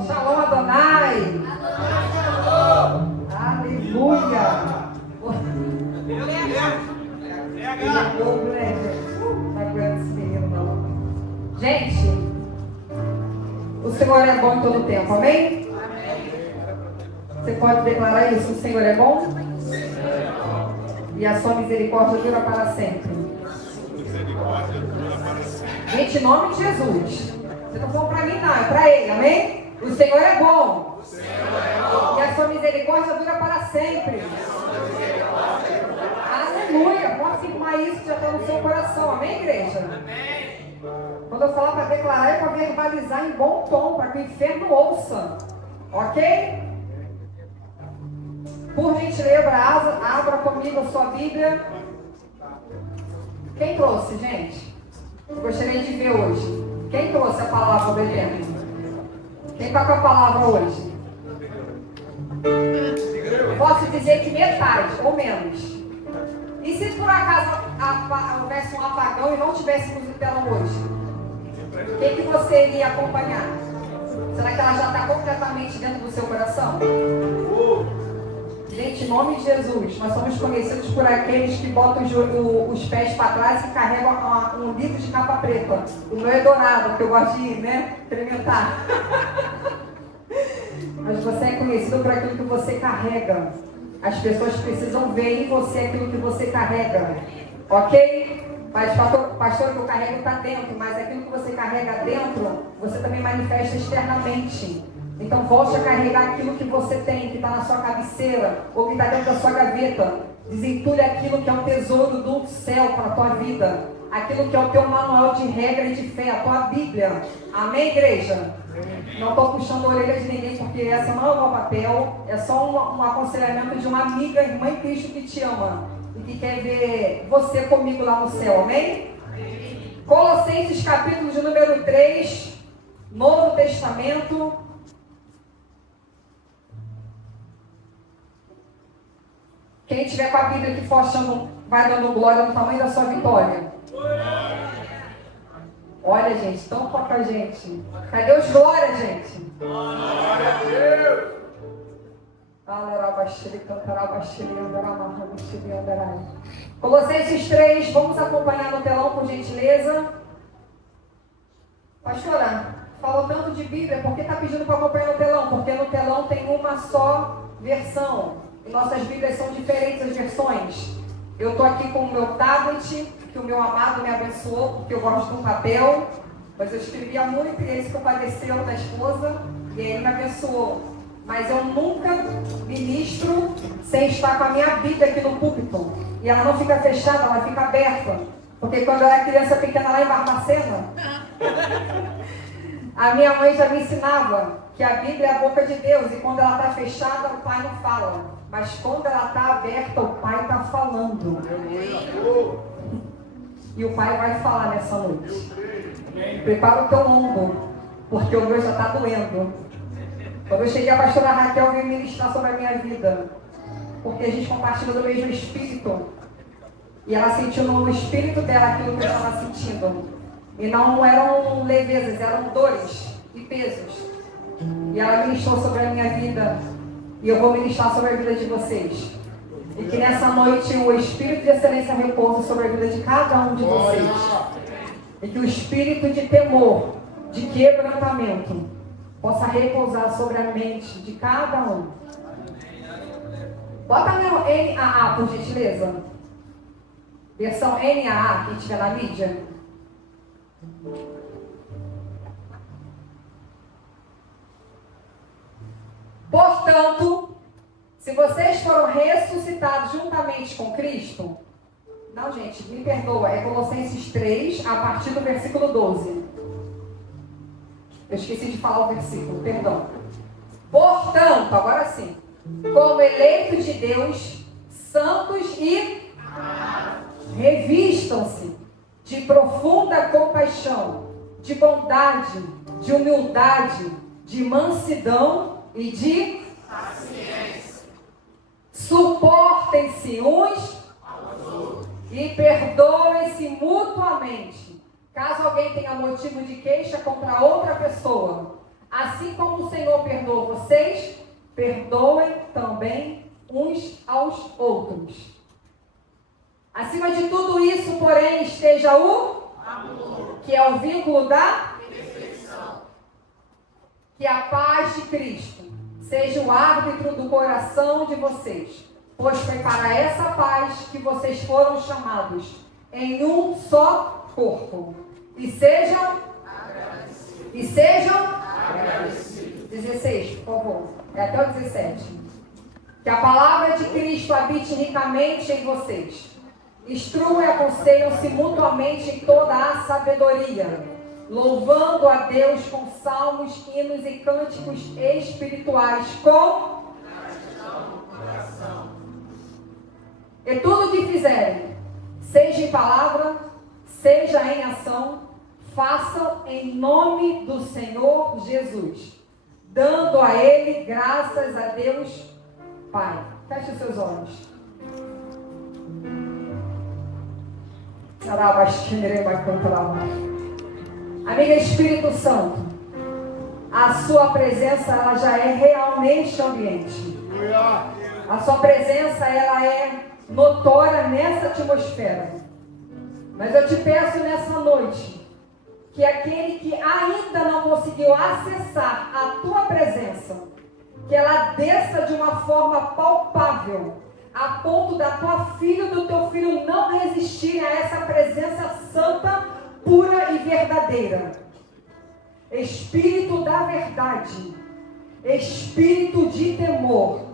Shalom Adonai. Aleluia. Gente, o Senhor é bom em todo tempo, amém? Você pode declarar isso? O Senhor é bom? E a sua misericórdia dura para sempre. Gente, em nome de Jesus. Você não falou para mim, não, é para Ele, amém? O Senhor é bom. E a sua misericórdia dura para sempre. Aleluia. Pode afirmar isso que já está no seu coração, amém, igreja? Quando eu falar para declarar, é para verbalizar em bom tom, para que o inferno ouça. Ok? Por gentileza, abra comigo a sua Bíblia. Quem trouxe, gente? Eu gostaria de ver hoje. Quem trouxe a palavra do Eterno? Quem está com a palavra hoje? Posso dizer que metade ou menos. E se por acaso houvesse um apagão e não tivéssemos o telão hoje? Quem que você iria acompanhar? Será que ela já está completamente dentro do seu coração? Gente, em nome de Jesus, nós somos conhecidos por aqueles que botam os pés para trás e carregam um livro de capa preta. O meu é dourado, que eu gosto de, experimentar. Mas você é conhecido por aquilo que você carrega. As pessoas precisam ver em você aquilo que você carrega. Ok? Mas, pastor, o que eu carrego está dentro, mas aquilo que você carrega dentro, você também manifesta externamente. Então volte a carregar aquilo que você tem, que está na sua cabeceira, ou que está dentro da sua gaveta. Desentulhe aquilo que é o tesouro do céu para a tua vida. Aquilo que é o teu manual de regra e de fé, a tua Bíblia. Amém, igreja? Não estou puxando a orelha de ninguém, porque essa não é o meu papel. É só um aconselhamento de uma amiga, irmã em Cristo que te ama. E que quer ver você comigo lá no céu, amém? Colossenses capítulo de número 3, Novo Testamento. Quem tiver com a Bíblia que for achando, vai dando glória no tamanho da sua vitória. Olha, gente, estão com a gente. Cadê os glórias, gente? Glória a Deus! Colossenses 3, vamos acompanhar no telão, por gentileza. Pastora, falou tanto de Bíblia, por que está pedindo para acompanhar no telão? Porque no telão tem uma só versão. E nossas Bíblias são diferentes as versões. Eu estou aqui com o meu tablet, que o meu amado me abençoou, porque eu gosto do papel. Mas eu escrevia muito e ele se compadeceu da esposa e ele me abençoou. Mas eu nunca ministro sem estar com a minha Bíblia aqui no púlpito. E ela não fica fechada, ela fica aberta. Porque quando eu era criança pequena lá em Barbacena, a minha mãe já me ensinava que a Bíblia é a boca de Deus. E quando ela está fechada, o Pai não fala. Mas quando ela está aberta, o Pai está falando. E o Pai vai falar nessa noite. Prepara o teu ombro, porque o meu já está doendo. Quando eu cheguei, a pastora Raquel veio ministrar sobre a minha vida. Porque a gente compartilha do mesmo Espírito. E ela sentiu no Espírito dela aquilo que eu estava sentindo. E não eram levezas, eram dores e pesos. E ela ministrou sobre a minha vida. E eu vou ministrar sobre a vida de vocês. E que nessa noite o Espírito de excelência repouse sobre a vida de cada um de vocês. E que o Espírito de temor, de quebrantamento, possa repousar sobre a mente de cada um. Bota meu NAA, por gentileza. Versão NAA, quem estiver na mídia. Portanto, se vocês foram ressuscitados juntamente com Cristo... Não, gente, me perdoa. É Colossenses 3, a partir do versículo 12. Eu esqueci de falar o versículo, perdão. Portanto, agora sim. Como eleitos de Deus, santos e revistam-se de profunda compaixão, de bondade, de humildade, de mansidão e de paciência. Suportem-se uns aos outros e perdoem-se mutuamente, caso alguém tenha motivo de queixa contra outra pessoa. Assim como o Senhor perdoou vocês, perdoem também uns aos outros. Acima de tudo isso, porém, esteja o amor, que é o vínculo da perfeição. Que a paz de Cristo seja o árbitro do coração de vocês, pois foi para essa paz que vocês foram chamados, em um só corpo. E sejam agradecidos. 16, por favor. É até o 17. Que a palavra de Cristo habite ricamente em vocês. Instruam e aconselham-se mutuamente em toda a sabedoria, louvando a Deus com salmos, hinos e cânticos espirituais, com gratidão no coração. E tudo o que fizerem, seja em palavra, seja em ação, façam em nome do Senhor Jesus, dando a Ele graças a Deus Pai. Feche os seus olhos. Amiga Espírito Santo, a sua presença ela já é realmente ambiente. A sua presença ela é notória nessa atmosfera. Mas eu te peço nessa noite que aquele que ainda não conseguiu acessar a tua presença, que ela desça de uma forma palpável, a ponto da tua filha e do teu filho não resistirem a essa presença santa, pura e verdadeira. Espírito da verdade, espírito de temor,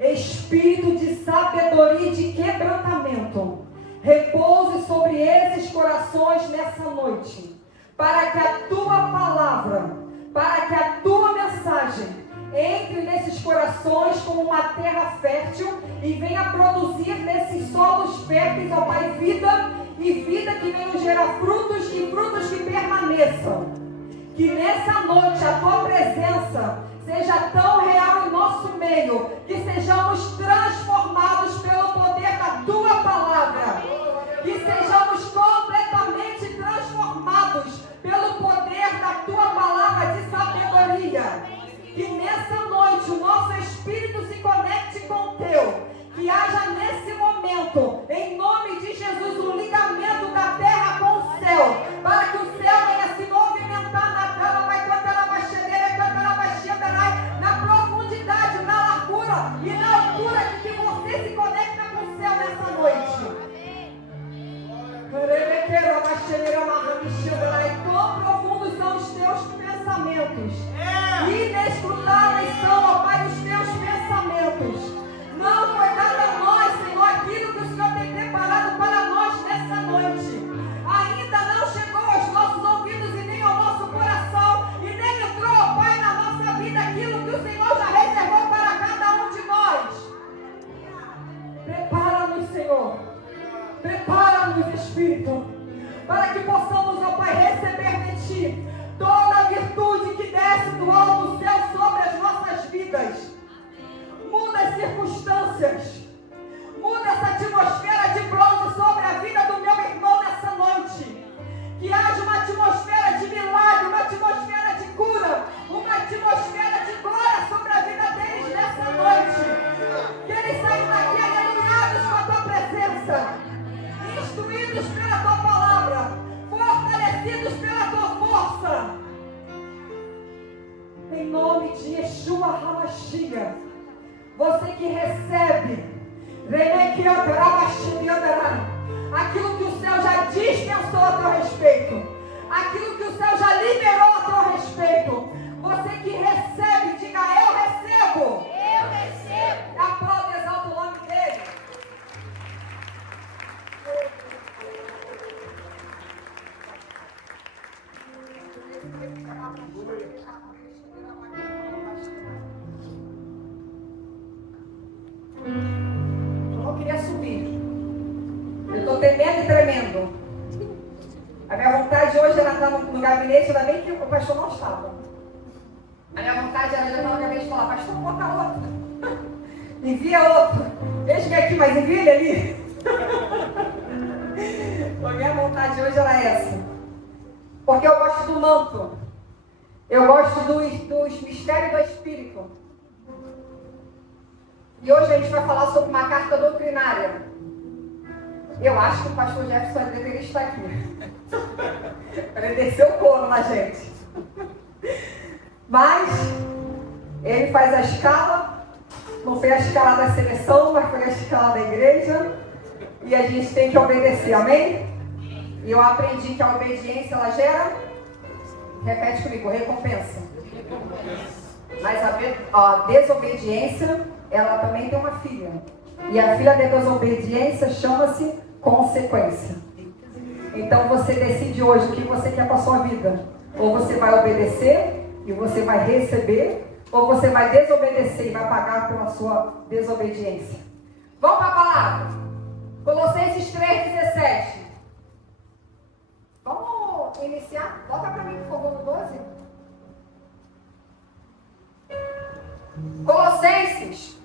espírito de sabedoria e de quebrantamento, repouse sobre esses corações nessa noite, para que a tua palavra, para que a tua mensagem entre nesses corações como uma terra fértil e venha produzir nesses solos férteis, ó Pai, vida e vida que venha gerar frutos e frutos que permaneçam. Que nessa noite a tua presença seja tão real em nosso meio, que sejamos transformados pelo poder da tua palavra, que sejamos completamente transformados pelo poder da tua palavra de sabedoria. Que nessa noite o nosso espírito se conecte com o teu. Que haja nesse momento, em nome de Jesus, um ligamento da terra com o céu, para que o céu venha se movimentar na profundidade, na largura e na altura de que você se conecta com o céu nessa noite. Quão profundos são os teus pensamentos. Inescrutáveis são, ó Pai, os teus pensamentos. Não foi dado a nós, Senhor, aquilo que o Senhor tem preparado para nós nessa noite. Ainda não chegou aos nossos ouvidos e nem ao nosso coração, e nem entrou, ó Pai, na nossa vida aquilo que o Senhor já reservou para cada um de nós. Prepara-nos, Senhor. Prepara-nos, Espírito, para que possamos, ó Pai, receber de Ti toda a virtude que desce do alto do céu sobre as nossas vidas. Muda as circunstâncias. Muda essa atmosfera de bronze sobre a vida do meu irmão nessa noite. Que haja uma atmosfera de milagre, uma atmosfera de cura, uma atmosfera de glória sobre a vida deles nessa noite. Que eles saiam daqui aleluiados com a tua presença, instruídos pela tua palavra, fortalecidos pela tua força. Em nome de Yeshua HaMashiach, você que recebe aquilo que o céu já dispensou a teu respeito, aquilo que o céu já liberou a teu respeito, você que recebe, diga: eu recebo. Eu recebo. Aplaude e exalta o nome dele. Eu não queria subir. Eu estou temendo e tremendo. A minha vontade hoje era estar no gabinete, ainda bem que o pastor não estava. A minha vontade era já estar no gabinete e falar: pastor, bota outro. Envia outro. Deixa eu aqui, mas envia ele ali. A minha vontade hoje era essa. Porque eu gosto do manto. Eu gosto dos mistérios do Espírito. E hoje a gente vai falar sobre uma carta doutrinária. Eu acho que o pastor Jefferson deveria estar aqui. Para ele descer o couro na gente. Mas ele faz a escala. Não foi a escala da seleção, mas foi a escala da igreja. E a gente tem que obedecer, amém? E eu aprendi que a obediência, ela gera, repete comigo, recompensa. Mas a desobediência, ela também tem uma filha. E a filha da desobediência chama-se consequência. Então você decide hoje o que você quer para a sua vida. Ou você vai obedecer e você vai receber, ou você vai desobedecer e vai pagar pela sua desobediência. Vamos para a palavra. Colossenses 3,17. Vamos iniciar? Bota para mim, por favor, no 12. Colossenses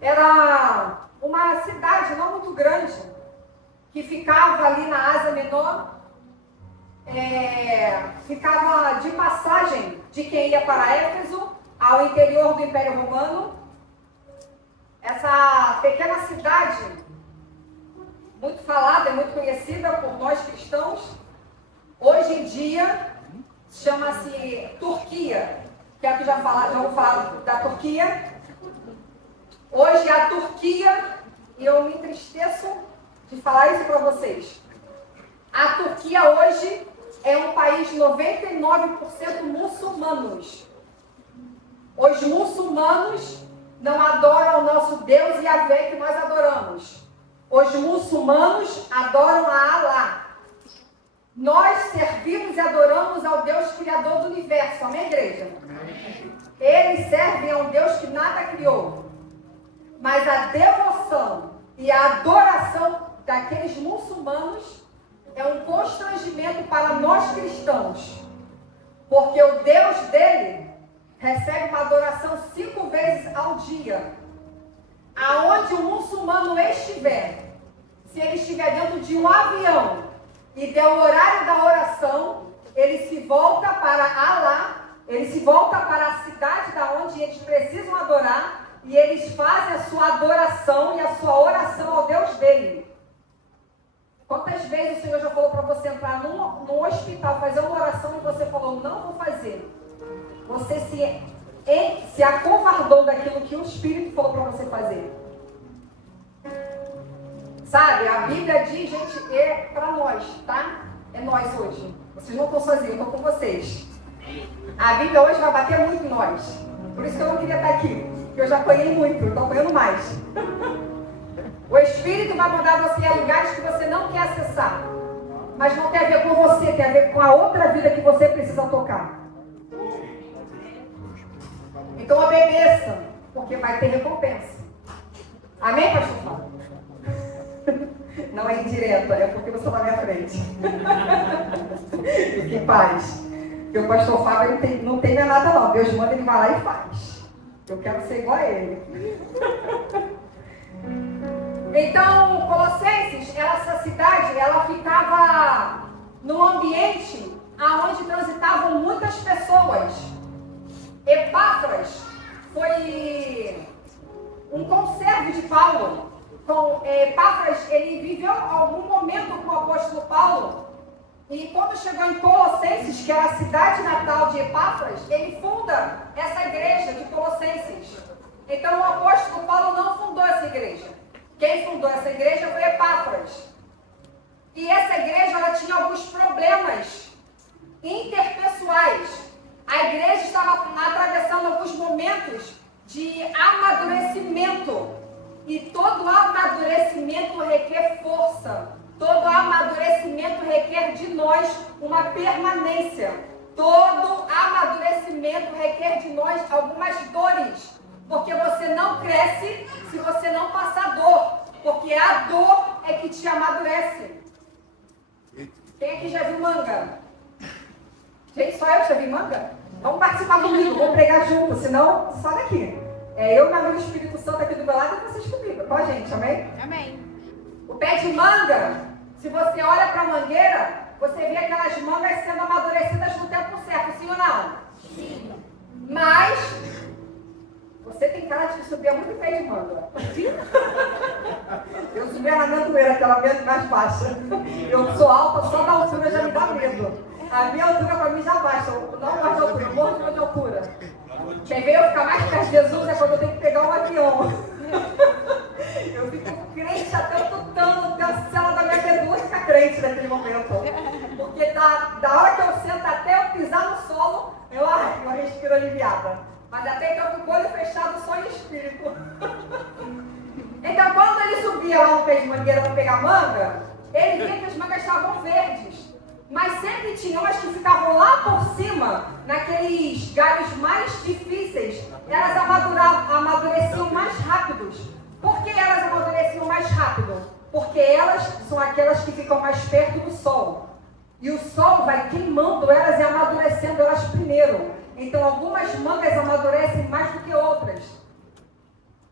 era uma cidade não muito grande, que ficava ali na Ásia Menor, ficava de passagem de quem ia para Éfeso, ao interior do Império Romano. Essa pequena cidade, muito falada e muito conhecida por nós cristãos, hoje em dia chama-se Turquia. Quer que já vou falar da Turquia? Hoje a Turquia, e eu me entristeço de falar isso para vocês. A Turquia hoje é um país 99% muçulmanos. Os muçulmanos não adoram o nosso Deus Yahvé que nós adoramos. Os muçulmanos adoram a Alá. Nós servimos e adoramos ao Deus Criador do Universo. Amém, igreja? Eles servem a um Deus que nada criou. Mas a devoção e a adoração daqueles muçulmanos é um constrangimento para nós cristãos. Porque o Deus dele recebe uma adoração 5 vezes ao dia. Aonde o muçulmano estiver, se ele estiver dentro de um avião e der o horário da oração, ele se volta para Alá, ele se volta para a cidade da onde eles precisam adorar, e eles fazem a sua adoração e a sua oração ao Deus dele. Quantas vezes o Senhor já falou para você entrar num hospital, fazer uma oração e você falou, não vou fazer. Você se acovardou daquilo que o Espírito falou para você fazer. Sabe, a Bíblia diz, gente, é para nós, tá? É nós hoje. Vocês não estão sozinhos, eu estou com vocês. A Bíblia hoje vai bater muito em nós. Por isso que eu não queria estar aqui. Porque eu já apanhei muito, estou apanhando mais. O Espírito vai mandar você a lugares que você não quer acessar. Mas não tem a ver com você, tem a ver com a outra vida que você precisa tocar. Então obedeça, porque vai ter recompensa. Amém, pastor Fábio? Não é indireta, é porque você está na minha frente. Fique em paz. Porque o pastor Fábio não tem nada não. Deus manda, ele vai lá e faz. Eu quero ser igual a ele. Então, Colossenses, essa cidade, ela ficava num ambiente onde transitavam muitas pessoas. Epáfras foi um conservo de Paulo. Epáfras, ele viveu algum momento com o apóstolo Paulo. E quando chegou em Colossenses, que era a cidade natal de Epáfras, ele funda essa igreja de Colossenses. Então o apóstolo Paulo não fundou essa igreja. Quem fundou essa igreja foi Epáfras. E essa igreja, ela tinha alguns problemas interpessoais. A igreja estava atravessando alguns momentos de amadurecimento. E todo amadurecimento requer força. Todo amadurecimento requer de nós uma permanência. Todo amadurecimento requer de nós algumas dores. Porque você não cresce se você não passar dor. Porque a dor é que te amadurece. Quem aqui já viu manga? Gente, só eu já vi manga? Vamos participar comigo, vamos pregar junto, senão sai daqui. Eu, meu amigo Espírito Santo aqui do meu lado e vocês comigo, com a gente, amém? Amém. O pé de manga, se você olha para a mangueira, você vê aquelas mangas sendo amadurecidas no tempo certo, sim ou não? Sim. Mas você tem cara de subir muito pé de manga. Eu subi na amendoeira, aquela mais baixa. Eu sou alta, só da altura já me dá medo. A minha altura para mim já baixa. Eu não gosto de altura, eu morro de altura. Quem vê eu ficar mais perto de Jesus é quando eu tenho que pegar um avião. Eu fico crente até eu tutando, até a célula da minha medula fica crente naquele momento. Porque da hora que eu sento até eu pisar no solo, eu respiro aliviada. Mas até que eu fico com o olho fechado só em espírito. Então quando ele subia lá no pé de mangueira para pegar manga, ele via que as mangas estavam verdes. Mas sempre tinha umas que ficavam lá por cima, naqueles galhos mais difíceis. Elas amadureciam mais rápidos. Por que elas amadureciam mais rápido? Porque elas são aquelas que ficam mais perto do sol. E o sol vai queimando elas e amadurecendo elas primeiro. Então algumas mangas amadurecem mais do que outras.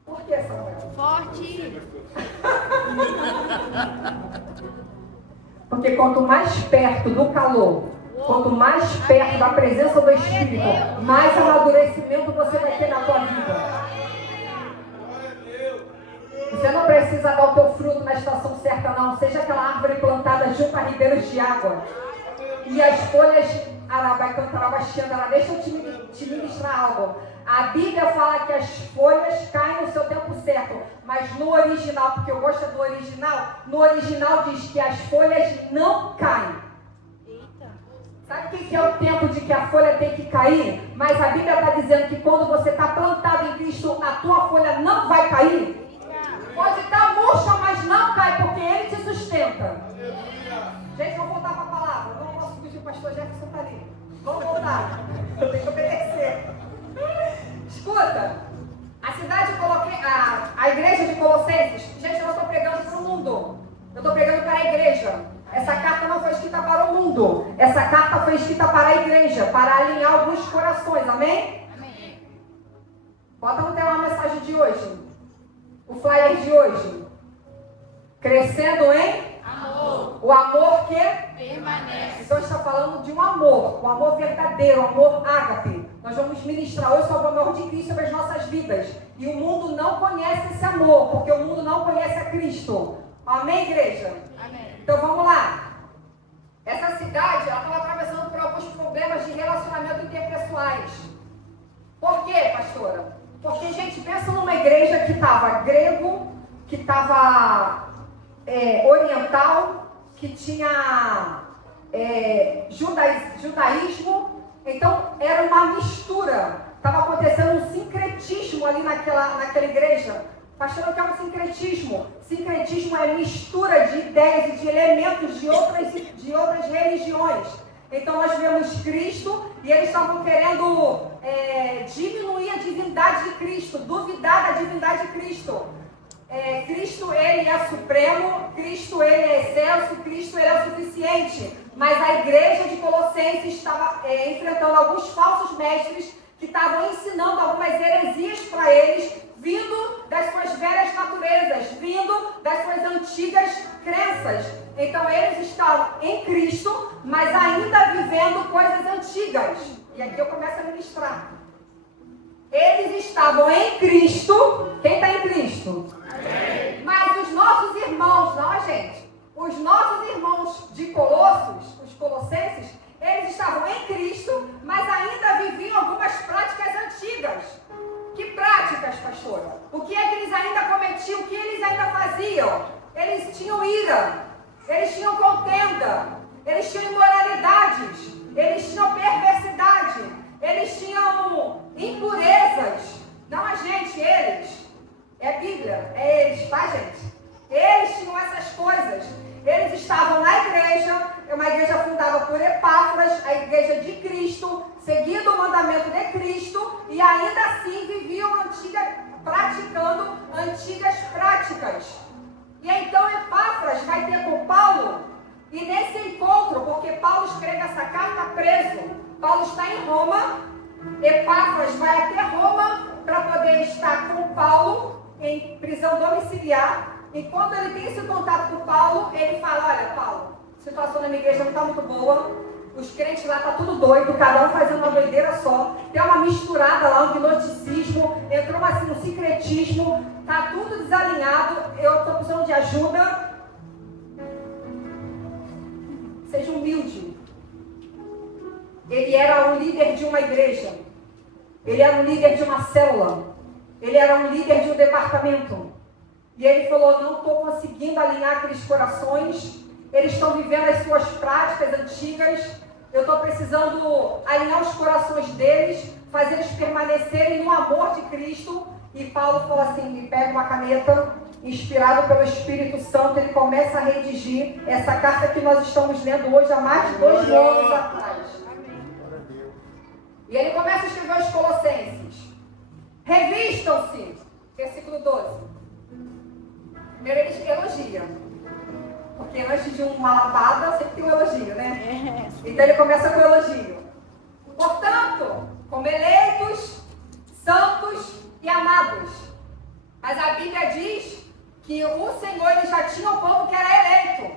Por que, Samuel? Forte! Porque quanto mais perto do calor, quanto mais perto da presença do Espírito, mais amadurecimento você vai ter na tua vida. Você não precisa dar o teu fruto na estação certa, não. Seja aquela árvore plantada junto a ribeiros de água. E as folhas, vai cantar ela deixa eu te ministrar algo. A Bíblia fala que as folhas caem no seu tempo certo, mas no original, porque eu gosto do original, no original diz que as folhas não caem. Sabe o que é o tempo de que a folha tem que cair? Mas a Bíblia está dizendo que quando você está plantado em Cristo, a tua folha não vai cair. Pode estar murcha, mas não cai, porque Ele te sustenta. Gente, vamos voltar para a palavra. Não posso fugir, o pastor Jefferson está ali. Vamos voltar. Eu tenho que obedecer. Escuta, a igreja de Colossenses, gente, eu não estou pregando para o mundo. Eu estou pregando para a igreja. Essa carta não foi escrita para o mundo. Essa carta foi escrita para a igreja, para alinhar alguns corações, amém? Amém. Bota no teu a mensagem de hoje. O flyer de hoje. Crescendo em amor. O amor que permanece. Então está falando de um amor. O amor verdadeiro, o amor ágape. Nós vamos ministrar hoje sobre o amor de Cristo sobre as nossas vidas. E o mundo não conhece esse amor, porque o mundo não conhece a Cristo. Amém, igreja? Amém. Então vamos lá. Essa cidade, ela estava atravessando por alguns problemas de relacionamento interpessoais. Por quê, pastora? Porque, gente, pensa numa igreja que estava grego, que estava oriental, que tinha judaísmo. Então, era uma mistura. Estava acontecendo um sincretismo ali naquela igreja. Pastor, o que é um sincretismo? Sincretismo é mistura de ideias e de elementos de outras religiões. Então nós vemos Cristo e eles estavam querendo diminuir a divindade de Cristo, duvidar da divindade de Cristo. Cristo, ele é supremo, Cristo, ele é excelso, Cristo, ele é suficiente. Mas a igreja de Colossenses estava enfrentando alguns falsos mestres que estavam ensinando algumas heresias para eles, vindo das suas velhas naturezas, vindo das suas antigas crenças. Então eles estavam em Cristo, mas ainda vivendo coisas antigas. E aqui eu começo a ministrar. Eles estavam em Cristo. Quem está em Cristo? Amém. Mas os nossos irmãos, não a gente, os nossos irmãos de Colossos, os colossenses, eles estavam em Cristo, mas ainda viviam algumas práticas antigas. Que práticas, pastora? O que é que eles ainda cometiam? O que eles ainda faziam? Eles tinham ira, eles tinham contenda, eles tinham imoralidades, eles tinham perversidade, eles tinham impurezas. Não a gente, eles. É Bíblia, é eles, tá, gente? Eles tinham essas coisas. Eles estavam na igreja, uma igreja fundada por Epáfras, a igreja de Cristo, seguindo o mandamento de Cristo, e ainda assim viviam praticando antigas práticas. E então Epáfras vai ter com Paulo, e nesse encontro, porque Paulo escreve essa carta preso, Paulo está em Roma, Epáfras vai até Roma para poder estar com Paulo em prisão domiciliar. E quando ele tem esse contato com Paulo, ele fala: olha, Paulo, A situação na minha igreja não está muito boa. Os crentes lá tá tudo doido, cada um fazendo uma doideira só. Tem uma misturada lá, um gnosticismo, entrou assim, um sincretismo, tá tudo desalinhado. Eu estou precisando de ajuda. Seja humilde. Ele era um líder de uma igreja. Ele era um líder de uma célula. Ele era um líder de um departamento. E ele falou, não estou conseguindo alinhar aqueles corações. Eles estão vivendo as suas práticas antigas. Eu estou precisando alinhar os corações deles, fazer eles permanecerem no amor de Cristo. E Paulo falou assim, ele pega uma caneta, inspirado pelo Espírito Santo, ele começa a redigir essa carta que nós estamos lendo hoje há mais de 2 anos atrás. E ele começa a escrever aos Colossenses. Revistam-se, versículo 12. Primeiro ele elogia. Porque antes de uma lapada, sempre tem um elogio, né? Então ele começa com o elogio. Portanto, como eleitos, santos e amados. Mas a Bíblia diz que o Senhor ele já tinha um povo que era eleito.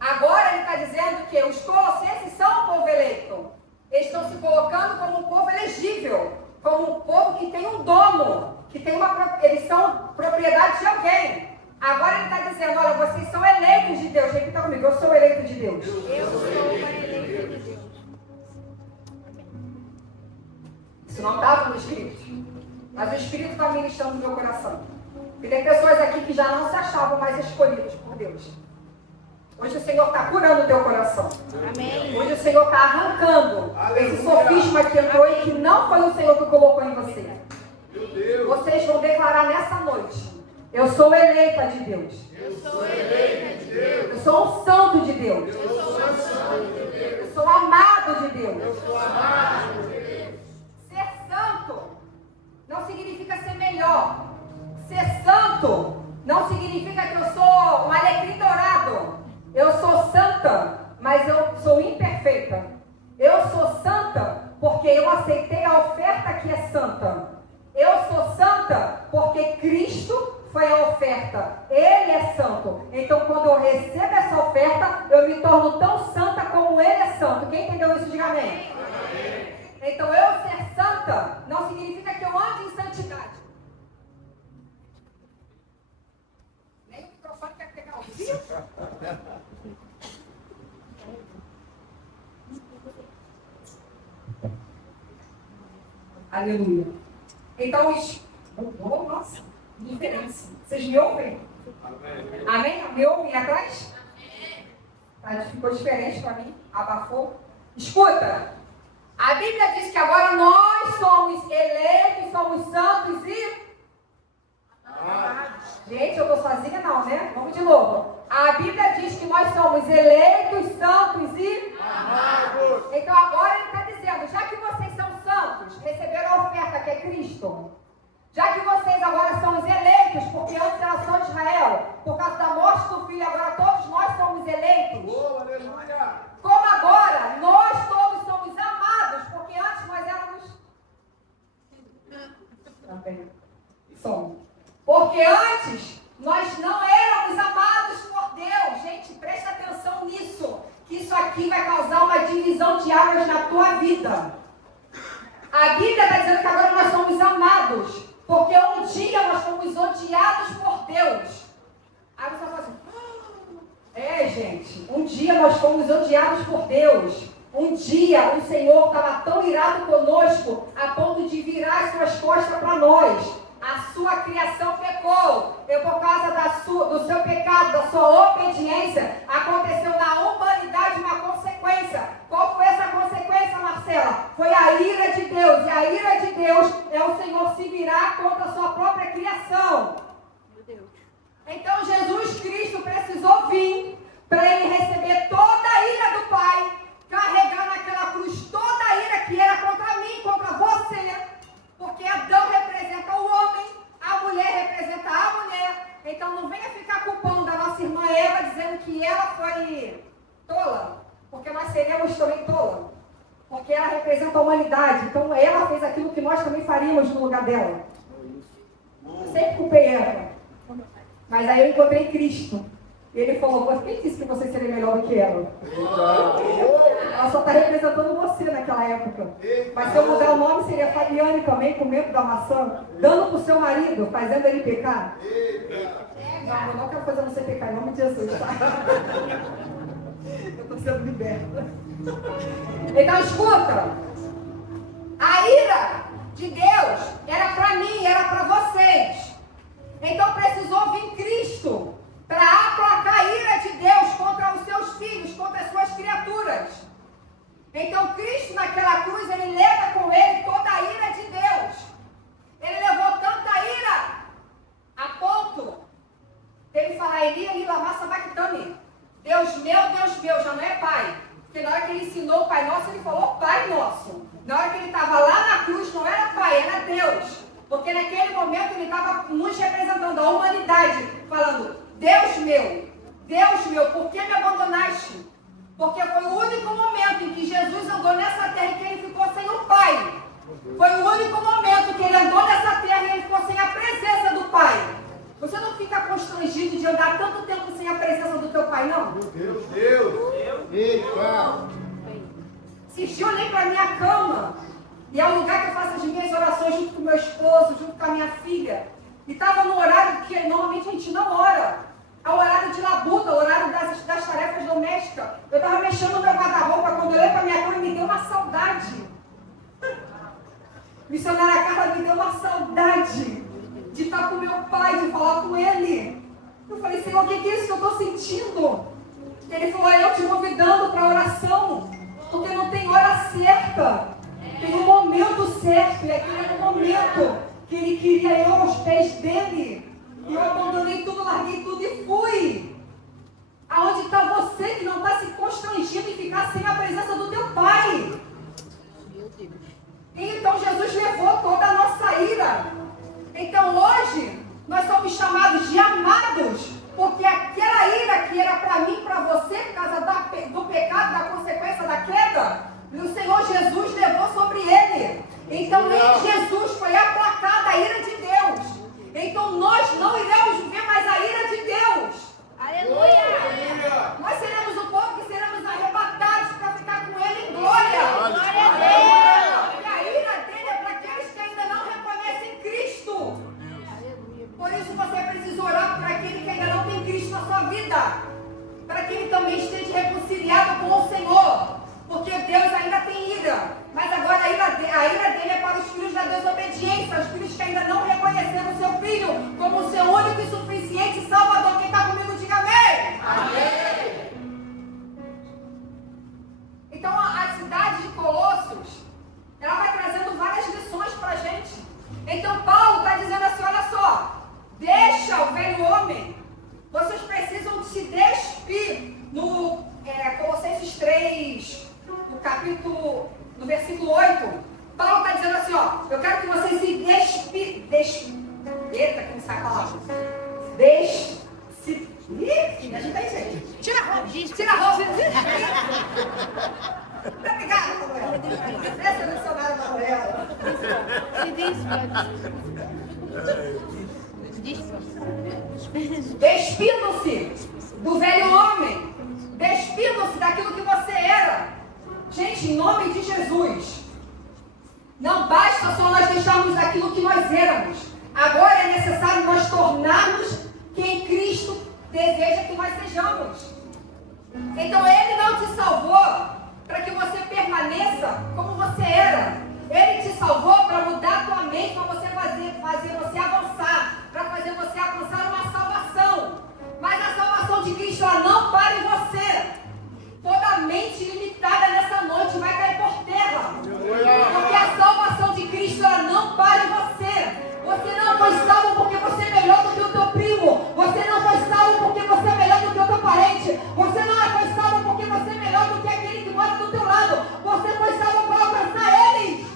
Agora ele está dizendo que os colossenses são um povo eleito. Eles estão se colocando como um povo elegível. Como um povo que tem um dono. Que tem eles são propriedade de alguém. Agora ele está dizendo, olha, vocês são eleitos de Deus. Repita comigo, eu sou eleito de Deus. Eu sou eleito de Deus. Isso não estava no Espírito. Mas o Espírito está ministrando no meu coração. E tem pessoas aqui que já não se achavam mais escolhidos por Deus. Hoje o Senhor está curando o teu coração. Amém. Hoje o Senhor está arrancando esse sofisma que entrou e que não foi o Senhor que colocou em você. Vocês vão declarar nessa noite. Eu sou eleita de Deus. Eu sou eleita de Deus. Eu sou um santo de Deus. Eu sou um santo de Deus. Eu sou amado de Deus. Eu sou amado de Deus. Ser santo não significa ser melhor. Ser santo não significa que eu sou um alecrim dourado. Eu sou santa, mas eu sou imperfeita. Eu sou santa porque eu aceitei a oferta que é santa. Eu sou santa porque Cristo foi a oferta. Ele é santo. Então, quando eu recebo essa oferta, eu me torno tão santa como Ele é santo. Quem entendeu isso, diga amém. Amém. Então, eu ser santa não significa que eu ande em santidade. Nem o microfone quer pegar o fio. Aleluia. Então, nossa, diferença. Vocês me ouvem? Amém? Amém? Me ouvem atrás? Amém. Ficou diferente para mim? Abafou? Escuta, a Bíblia diz que agora nós somos eleitos, somos santos e amados. Gente, eu estou sozinha não, né? Vamos de novo. A Bíblia diz que nós somos eleitos, santos e amados. Então agora ele está dizendo, já que vocês são santos, receberam a oferta que é Cristo, já que vocês agora são os eleitos, porque antes era só Israel, por causa da morte do filho, agora todos nós somos eleitos. Oh, aleluia. Como agora nós todos somos amados, porque antes nós éramos... Também. Somos. Porque antes nós não éramos amados por Deus. Gente, presta atenção nisso, que isso aqui vai causar uma divisão de águas na tua vida. A Bíblia está dizendo que agora nós somos amados, porque um dia nós fomos odiados por Deus. Aí você fala assim, gente, um dia nós fomos odiados por Deus. Um dia o Senhor estava tão irado conosco, a ponto de virar as suas costas para nós. A sua criação pecou. E por causa do seu pecado, da sua obediência, aconteceu na humanidade uma consequência. Qual foi essa consequência, Marcela? Foi a ira de Deus. E a ira de Deus é o Senhor se virar contra a sua própria criação. Meu Deus. Então Jesus Cristo precisou vir para ele receber toda a ira do Pai, carregar naquela cruz toda a ira que era contra mim, contra você. Porque Adão representa o homem, a mulher representa a mulher. Então não venha ficar culpando a nossa irmã Eva, dizendo que ela foi tola. Porque nós seremos também tola. Porque ela representa a humanidade. Então ela fez aquilo que nós também faríamos no lugar dela. Eu sempre culpei ela. Mas aí eu encontrei Cristo. E ele falou, quem disse que você seria melhor do que ela? Ela só está representando você naquela época. Mas se eu mudar o nome, seria Fabiane também, comendo da maçã, dando para o seu marido, fazendo ele pecar. Não, eu não quero fazer você pecar, em nome de Jesus, tá? Eu estou sendo liberta. Então, escuta. A ira de Deus era para mim, era para vocês. Então, precisou vir Cristo para aplacar a ira de Deus contra os seus filhos, contra as suas criaturas. Então, Cristo naquela cruz, ele leva com ele toda a ira de Deus. Ele levou tanta ira a ponto de ele falar, Eli, lama sabachthani. Deus meu, já não é Pai. Porque na hora que ele ensinou o Pai Nosso, ele falou Pai Nosso. Na hora que ele estava lá na cruz, não era Pai, era Deus. Porque naquele momento ele estava nos representando a humanidade, falando, Deus meu, por que me abandonaste? Porque foi o único momento em que Jesus andou nessa terra e que ele ficou sem o Pai. Foi o único momento que ele andou nessa terra e ele ficou sem a presença do Pai. Você não fica constrangido de andar tanto tempo sem a presença do teu Pai, não? Meu Deus! Eita! Esses dias eu olhei para a minha cama, e é o lugar que eu faço as minhas orações junto com o meu esposo, junto com a minha filha. E estava no horário que normalmente a gente não ora. É o horário de labuta, o horário das tarefas domésticas. Eu estava mexendo no meu guarda-roupa, quando eu olhei para a minha cama, me deu uma saudade. Missionária Carla me deu uma saudade de estar com meu pai, de falar com ele. Eu falei, Senhor, o que é isso que eu estou sentindo? Ele falou, eu te convidando para a oração, porque não tem hora certa, tem um momento certo, e aquele era o momento que ele queria eu aos pés dele. E eu abandonei tudo, larguei tudo e fui. Aonde está você que não está se constrangindo em ficar sem a presença do teu pai? Então Jesus levou toda a nossa ira. Então hoje nós somos chamados de amados, porque aquela ira que era para mim, para você, por causa do pecado, da consequência da queda, o Senhor Jesus levou sobre ele. Então em Jesus foi aplacada a ira de Deus. Então nós não iremos ver mais a ira de Deus. Aleluia! Nós seremos o povo que seremos arrebatados para ficar com ele em glória. Glória a Deus! E a ira dele é para aqueles que ainda não reconhecem Cristo. Por isso você precisa orar para aquele que ainda não tem Cristo na sua vida, para que ele também esteja reconciliado com o Senhor, porque Deus ainda tem ira, mas agora a ira dele é para os filhos da desobediência, os filhos que ainda não reconheceram o seu filho como o seu único e suficiente Salvador. Quem está comigo, diga amém. Amém. Então a cidade de Colossos, ela vai trazendo várias lições para a gente. Então Paulo está dizendo assim, olha só, deixa o velho homem, vocês precisam se despir. No Colossenses 3, no versículo 8, Paulo está dizendo assim, ó, eu quero que vocês se eita, que não sai a palavra. A gente tá aí, gente. Tira a roupa. Tira a roupa. Obrigada, Manuela. Essa é a missionária Manuela. Despindo-se do velho homem. Despindo-se daquilo que você era. Gente, em nome de Jesus, não basta só nós deixarmos aquilo que nós éramos. Agora é necessário nós tornarmos quem Cristo deseja que nós sejamos. Então Ele não te salvou para que você permaneça como você era. Ele te salvou para mudar a tua mente, para você fazer você avançar, para fazer você alcançar uma salvação. Mas a salvação de Cristo, ela não para em você. Toda mente limitada nessa noite vai cair por terra. Porque a salvação de Cristo, ela não para em você. Você não foi salvo porque você é melhor do que o teu primo. Você não foi salvo porque você é melhor do que o teu parente. Você não foi salvo porque você é melhor do que aquele que mora do teu lado. Você foi salvo para alcançar eles.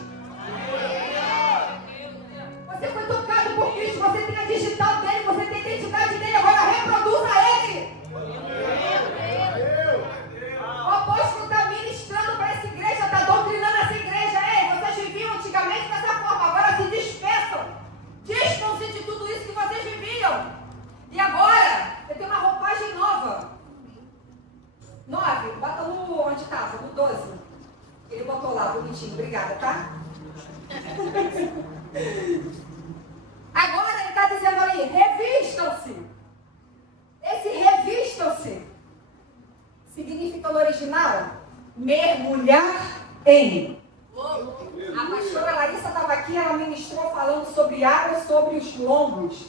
mergulhar em. A pastora Larissa estava aqui, ela ministrou falando sobre água, sobre os lombos.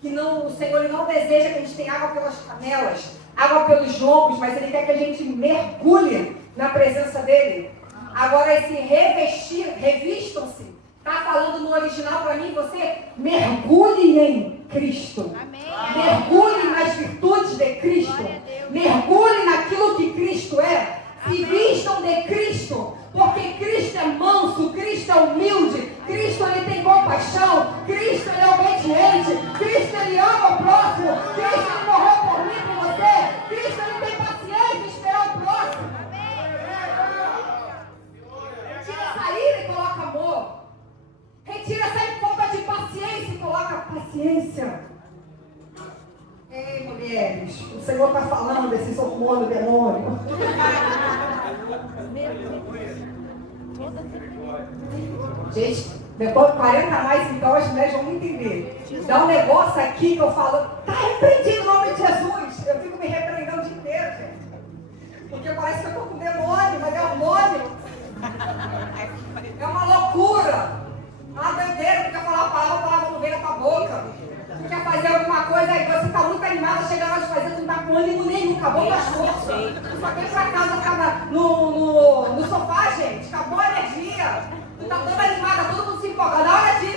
Que não, o Senhor ele não deseja que a gente tenha água pelas canelas, água pelos lombos, mas Ele quer que a gente mergulhe na presença dEle. Agora, esse revestir, revistam-se, está falando no original para mim, você mergulhe em Cristo. Amém. Mergulhe nas virtudes de Cristo. Mergulhe naquilo que Cristo é. Se vistam de Cristo, porque Cristo é manso, Cristo é humilde, Cristo ele tem compaixão, Cristo ele é obediente, Cristo ele ama o próximo, Cristo ele morreu por mim, por você, Cristo ele tem paciência em esperar o próximo. Retira essa ira e coloca amor. Retira essa falta de paciência e coloca paciência. Ei, mulheres, o Senhor está falando desses hormônios do demônio. Gente, depois de 40 a mais, então as mulheres vão entender. Dá um negócio aqui que eu falo, tá repreendido no nome de Jesus. Eu fico me repreendendo o dia inteiro, gente. Porque parece que eu estou com demônio, mas é hormônio. É uma loucura. Uma doideira, tu quer falar a palavra não vem na tua boca. Tu quer fazer alguma coisa, aí você está muito animada, chega lá de fazer, tu não está com ânimo nenhum, acabou com as forças. Tu só quer ir pra casa, ficar no sofá, gente, acabou a energia. Tu tá toda animada, todo mundo se empolga. Na hora de...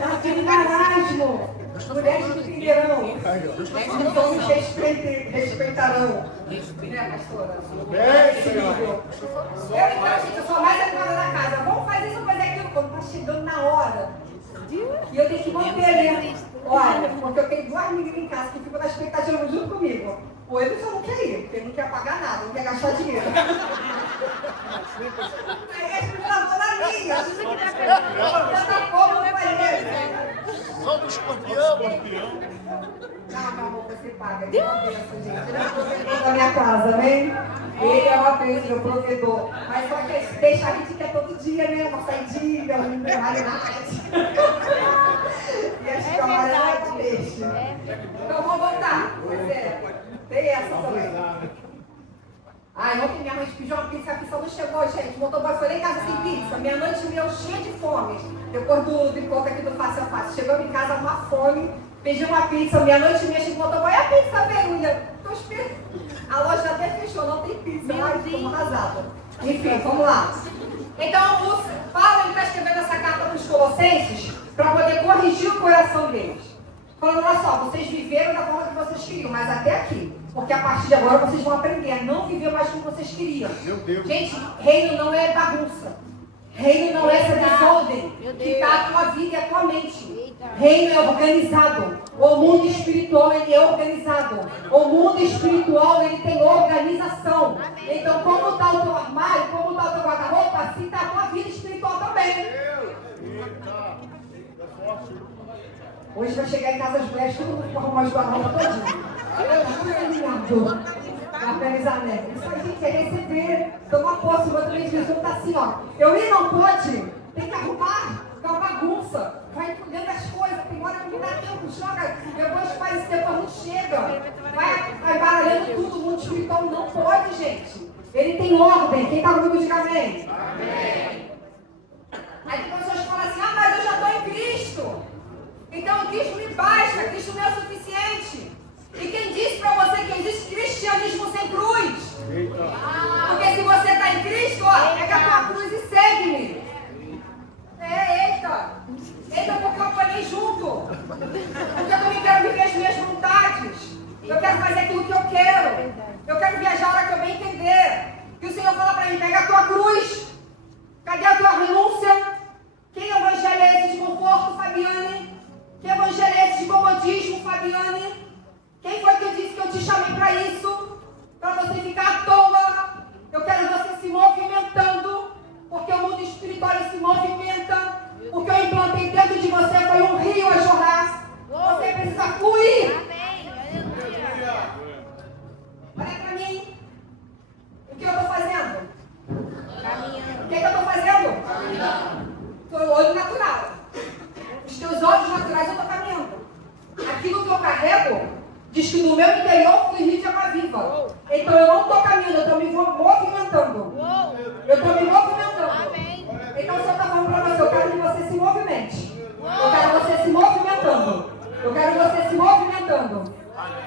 Tá de marasmo. Mulheres que entenderão. Os homens respeitarão. Né, pastora? Bem, Senhor. Eu, então, gente, eu sou a mais animada da casa. Vamos fazer isso, fazer aquilo, quando tá chegando na hora. E eu tenho que manter ali. Olha, porque eu tenho duas amigas em casa que ficam na expectativa junto comigo. O Edson não quer ir, porque ele não quer pagar nada, não quer gastar dinheiro. Aí a gente tá toda minha. Tanta fogo no banheiro. Só do escorpião. Não, meu amor, você paga. Ele é uma bênção, gente. Ele é o provedor da minha casa, amém? Ele é uma bênção, meu provedor. Mas só que deixa a gente quer todo dia, né? Uma saidinha, um realidade. E a gente trabalha no peixe. Então vamos voltar. Pois é. Tem essa também. Ai, ontem minha mãe pediu uma pizza, a pizza não chegou, gente. O motoboy foi lá em casa sem pizza. Meia-noite e meia, cheia de fome. Depois do encontro aqui do Face a Face. Chegou em casa uma fome, pediu uma pizza. Meia-noite e meia, chegou o motoboy. A pizza veio, tô esperando. A loja até fechou, não tem pizza. Ai, ficou arrasada. Enfim, vamos lá. Então, o Paulo está escrevendo essa carta para os Colossenses para poder corrigir o coração deles. Falando, olha só, vocês viveram da forma que vocês queriam, mas até aqui. Porque a partir de agora vocês vão aprender a não viver mais como vocês queriam. Meu Deus. Gente, reino não é bagunça. Reino não é essa desordem que está a tua vida e a tua mente. Reino é organizado. O mundo espiritual, ele é organizado. O mundo espiritual, ele tem organização. Então, como está o teu armário, como está o teu guarda-roupa, assim está a tua vida espiritual também. Hoje vai chegar em casa as mulheres, todo mundo vai arrumar os guarda-roupa todinho. Vai organizar, né? Isso aí, gente, é receber. Tomar posse, o outro Jesus tá assim, ó. Eu ir não pode, tem que arrumar, é uma bagunça. Vai entendendo as coisas, tem hora que não dá tempo, joga, depois faz isso, depois não chega. Vai baralhando tudo, o mundo espiritual não pode, gente. Ele tem ordem. Quem tá comigo, diga amém. Amém. Aí depois as pessoas falam assim, mas eu já estou em Cristo. Então Cristo me basta, Cristo não é o suficiente. E quem disse para você que existe cristianismo sem cruz? Porque se você está em Cristo, ó, pega a tua cruz e segue-me. Eita, porque eu apanhei junto. Porque eu também quero viver as minhas vontades. Eu quero fazer aquilo que eu quero. Eu quero viajar a hora que eu bem entender. E o Senhor fala para mim, pega a tua cruz. Cadê a tua renúncia? Quem evangelha é esse de conforto, Fabiane? Quem evangelha é esse de comodismo, Fabiane? Quem foi que disse que eu te chamei para isso? Para você ficar à toa? Eu quero você se movimentando, porque o mundo espiritual se movimenta, porque eu implantei dentro de você, foi um rio a jorrar. Você precisa fluir. Amém. Olha para mim. O que eu estou fazendo? Caminhando. O que eu estou fazendo? no meu interior flui rio de água viva. Então eu não estou caminhando, eu estou me movimentando. Eu estou me movimentando. Então se eu estou falando para você, eu quero que você se movimente. Eu quero você se movimentando. Eu quero você se movimentando.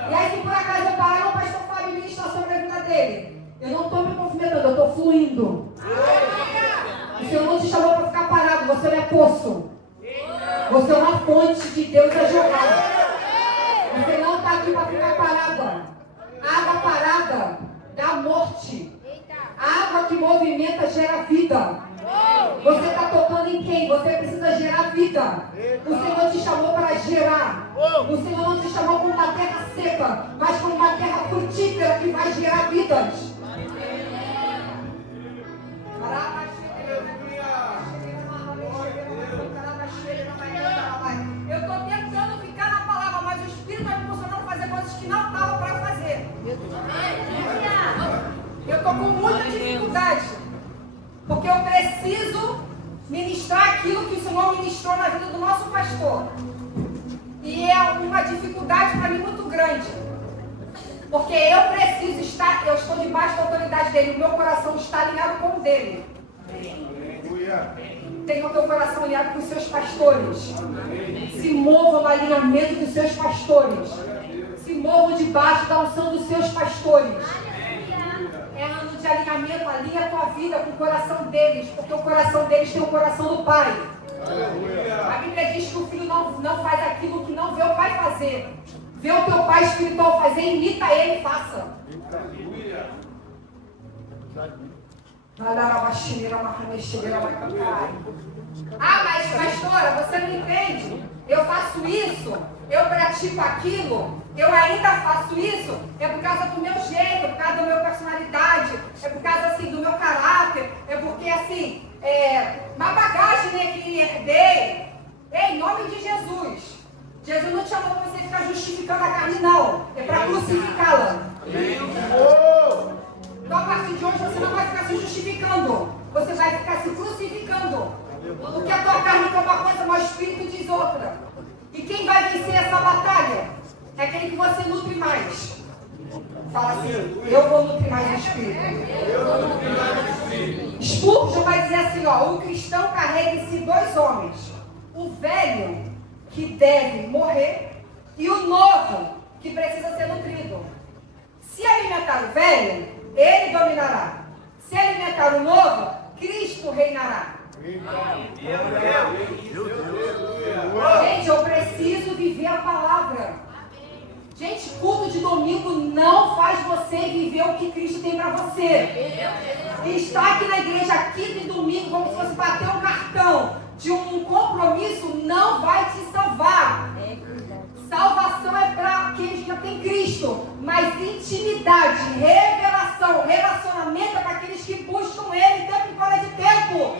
E aí se por acaso eu parar, o pastor Fábio ministrar sobre a vida dele. Eu não estou me movimentando, eu estou fluindo. O Senhor não te chamou para ficar parado, você não é poço. Você é uma fonte de Deus a jogar. Você não está aqui para ficar parada. Água parada dá morte. A água que movimenta gera vida. Você está tocando em quem? Você precisa gerar vida. O Senhor te chamou para gerar. O Senhor não te chamou para uma terra seca, mas para uma terra frutífera que vai gerar vidas. Eu estou tentando ficar na palavra, mas o Espírito está me funcionando fazer coisas que não estava para fazer. Eu estou com muita dificuldade, porque eu preciso ministrar aquilo que o Senhor ministrou na vida do nosso pastor. E é uma dificuldade para mim muito grande, porque eu preciso estar, eu estou debaixo da autoridade dele, o meu coração está alinhado com o dele. Tenha o teu coração alinhado com os seus pastores. Se mova no alinhamento dos seus pastores. Se mova debaixo da unção dos seus pastores. É ano de alinhamento, alinha a tua vida com o coração deles, porque o coração deles tem o coração do Pai. A Bíblia diz que o filho não faz aquilo que não vê o pai fazer. Vê o teu pai espiritual fazer, imita ele e faça. Ah, mas pastora, você não entende? Eu faço isso, eu pratico aquilo, eu ainda faço isso, é por causa do meu jeito, é por causa da minha personalidade, é por causa assim, do meu caráter, é porque assim, uma bagagem, né, que herdei. Em nome de Jesus. Jesus não te chamou para você ficar justificando a carne, não. É para crucificá-la. Então a partir de hoje você não vai ficar se justificando. Você vai ficar se crucificando. Porque a tua carne quer uma coisa, mas o Espírito diz outra. E quem vai vencer essa batalha? É aquele que você nutre mais. Fala assim, eu vou nutrir mais o Espírito. Spurgeon vai dizer assim, ó, o cristão carrega em si dois homens. O velho, que deve morrer, e o novo, que precisa ser nutrido. Se alimentar o velho, ele dominará. Se alimentar o novo, Cristo reinará. Gente, eu preciso viver a palavra. Gente, culto de domingo não faz você viver o que Cristo tem para você. E estar aqui na igreja quinta e domingo como se fosse bater um cartão de um compromisso não vai te salvar. Salvação é para quem já tem Cristo, mas intimidade, revelação, relacionamento é para aqueles que buscam Ele tempo e fora de tempo.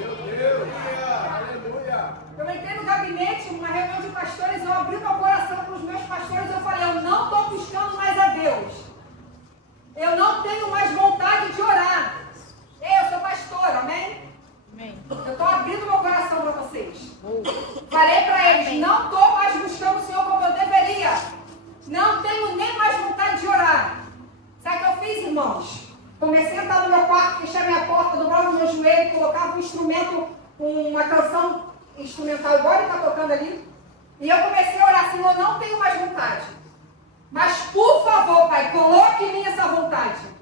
Eu entrei no gabinete, uma reunião de pastores, eu abri meu coração para os meus pastores, eu falei, eu não estou buscando mais a Deus. Eu não tenho mais vontade de orar. Eu sou pastora, amém? Eu estou abrindo meu coração para vocês. Falei para eles, não estou mais buscando o Senhor como eu deveria. Não tenho nem mais vontade de orar. Sabe o que eu fiz, irmãos? Comecei a entrar no meu quarto, fechar minha porta, dobrava o meu joelho, colocava um instrumento, uma canção instrumental igual ele está tocando ali. E eu comecei a orar, Senhor, não tenho mais vontade. Mas, por favor, Pai, coloque em mim essa vontade.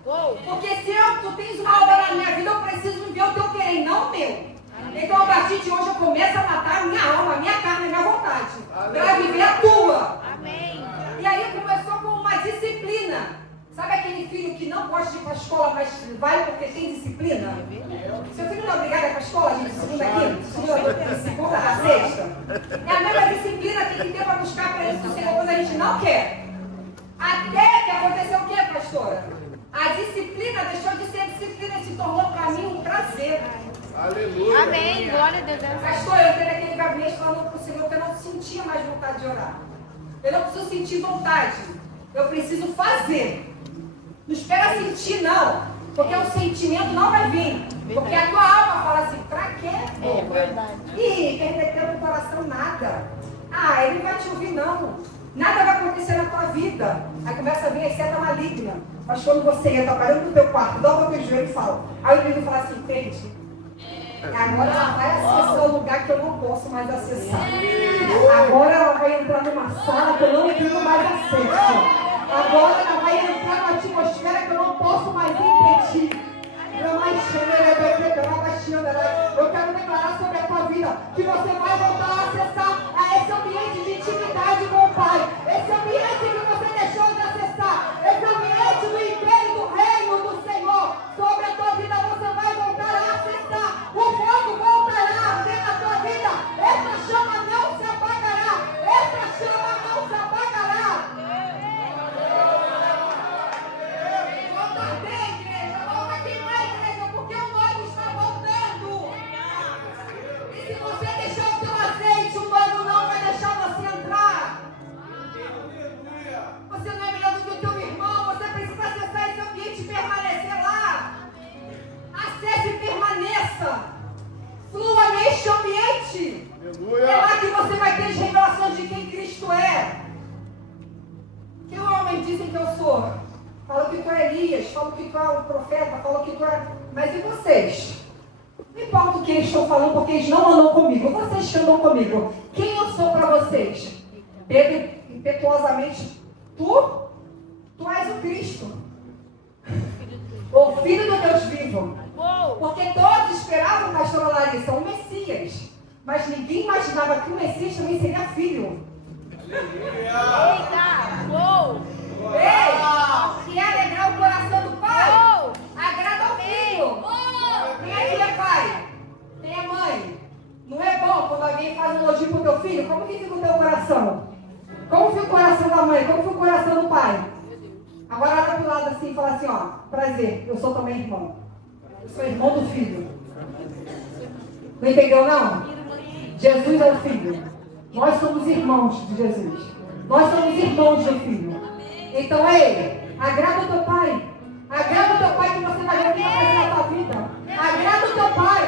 Porque se tu tens uma obra na minha vida, eu preciso viver o teu querer, não o meu. Então, a partir de hoje, eu começo a matar a minha alma, a minha carne, a minha vontade. Para viver a tua. Amém. E aí começou com uma disciplina. Sabe aquele filho que não gosta de ir para a escola, mas vai porque tem disciplina? Seu filho não é obrigado a ir para a escola, gente, segunda aqui? Segunda a sexta? É a mesma disciplina que tem que ter para buscar para isso do Senhor quando a gente não quer. Até que aconteceu o quê, pastora? A disciplina deixou de ser disciplina e se tornou para mim um prazer. Aleluia. Amém. Glória a Deus. Pastor, eu entrei naquele gabinete falando para o Senhor que eu não sentia mais vontade de orar. Eu não preciso sentir vontade. Eu preciso fazer. Não espera sentir, não. Porque o sentimento não vai vir. Porque a tua alma fala assim, pra quê? É verdade. Ih, quem meteu no coração nada. Ah, ele não vai te ouvir, não. Nada vai acontecer na tua vida. Aí começa a vir a seta maligna. Mas quando você entra, parando no teu quarto, dobra o teu joelho e fala. Aí o inimigo fala assim, entende? Agora ela vai acessar o lugar que eu não posso mais acessar. Agora ela vai entrar numa sala que eu não tenho mais acesso. Agora ela vai entrar numa atmosfera que eu não posso mais impedir. Eu quero declarar sobre a tua vida que você vai voltar a acessar a esse ambiente de intimidade com o Pai. Esse ambiente que você deixou de acessar. Esse ambiente do império, do reino do Senhor. Sobre a tua vida você vai voltar a acessar. O fogo voltará a arder na tua vida. Essa chama não se apagará. Essa chama não se apagará. Volta a arder, igreja. Volta a queimar, igreja, porque o novo está voltando. E se você deixar o teu azeite, o novo não vai deixar você entrar. Você não é melhor do que o teu irmão. Você precisa acessar esse ambiente e permanecer lá. Acesse e permaneça. Flua neste ambiente. É lá que você vai ter as revelações de quem Cristo é. Que homens dizem que eu sou? Falam que tu é Elias, falam que tu é um profeta, falam que tu é... Mas e vocês? Não importa o que eles estão falando, porque eles não andam comigo. Vocês que andam comigo, quem eu sou para vocês? Pedro, impetuosamente, tu és o Cristo. O Filho do Deus vivo. Porque todos esperavam, pastora Larissa, o Messias. Mas ninguém imaginava que o Messias também seria filho. Eita! Uou! Ei! Quer alegrar o coração do pai? Agrada ao filho. Quem aqui é pai? Quem é mãe? Não é bom quando alguém faz um elogio pro teu filho? Como que fica o teu coração? Como fica o coração da mãe? Como fica o coração do pai? Agora olha pro lado assim e fala assim, ó. Prazer, eu sou também irmão. Eu sou irmão do filho. Não entendeu não? Jesus é o filho. Nós somos irmãos de Jesus. Nós somos irmãos do filho. Então, ei, agrada o teu pai. Agrada o teu pai que você vai ver o que vai fazer na tua vida. Agrada o teu pai.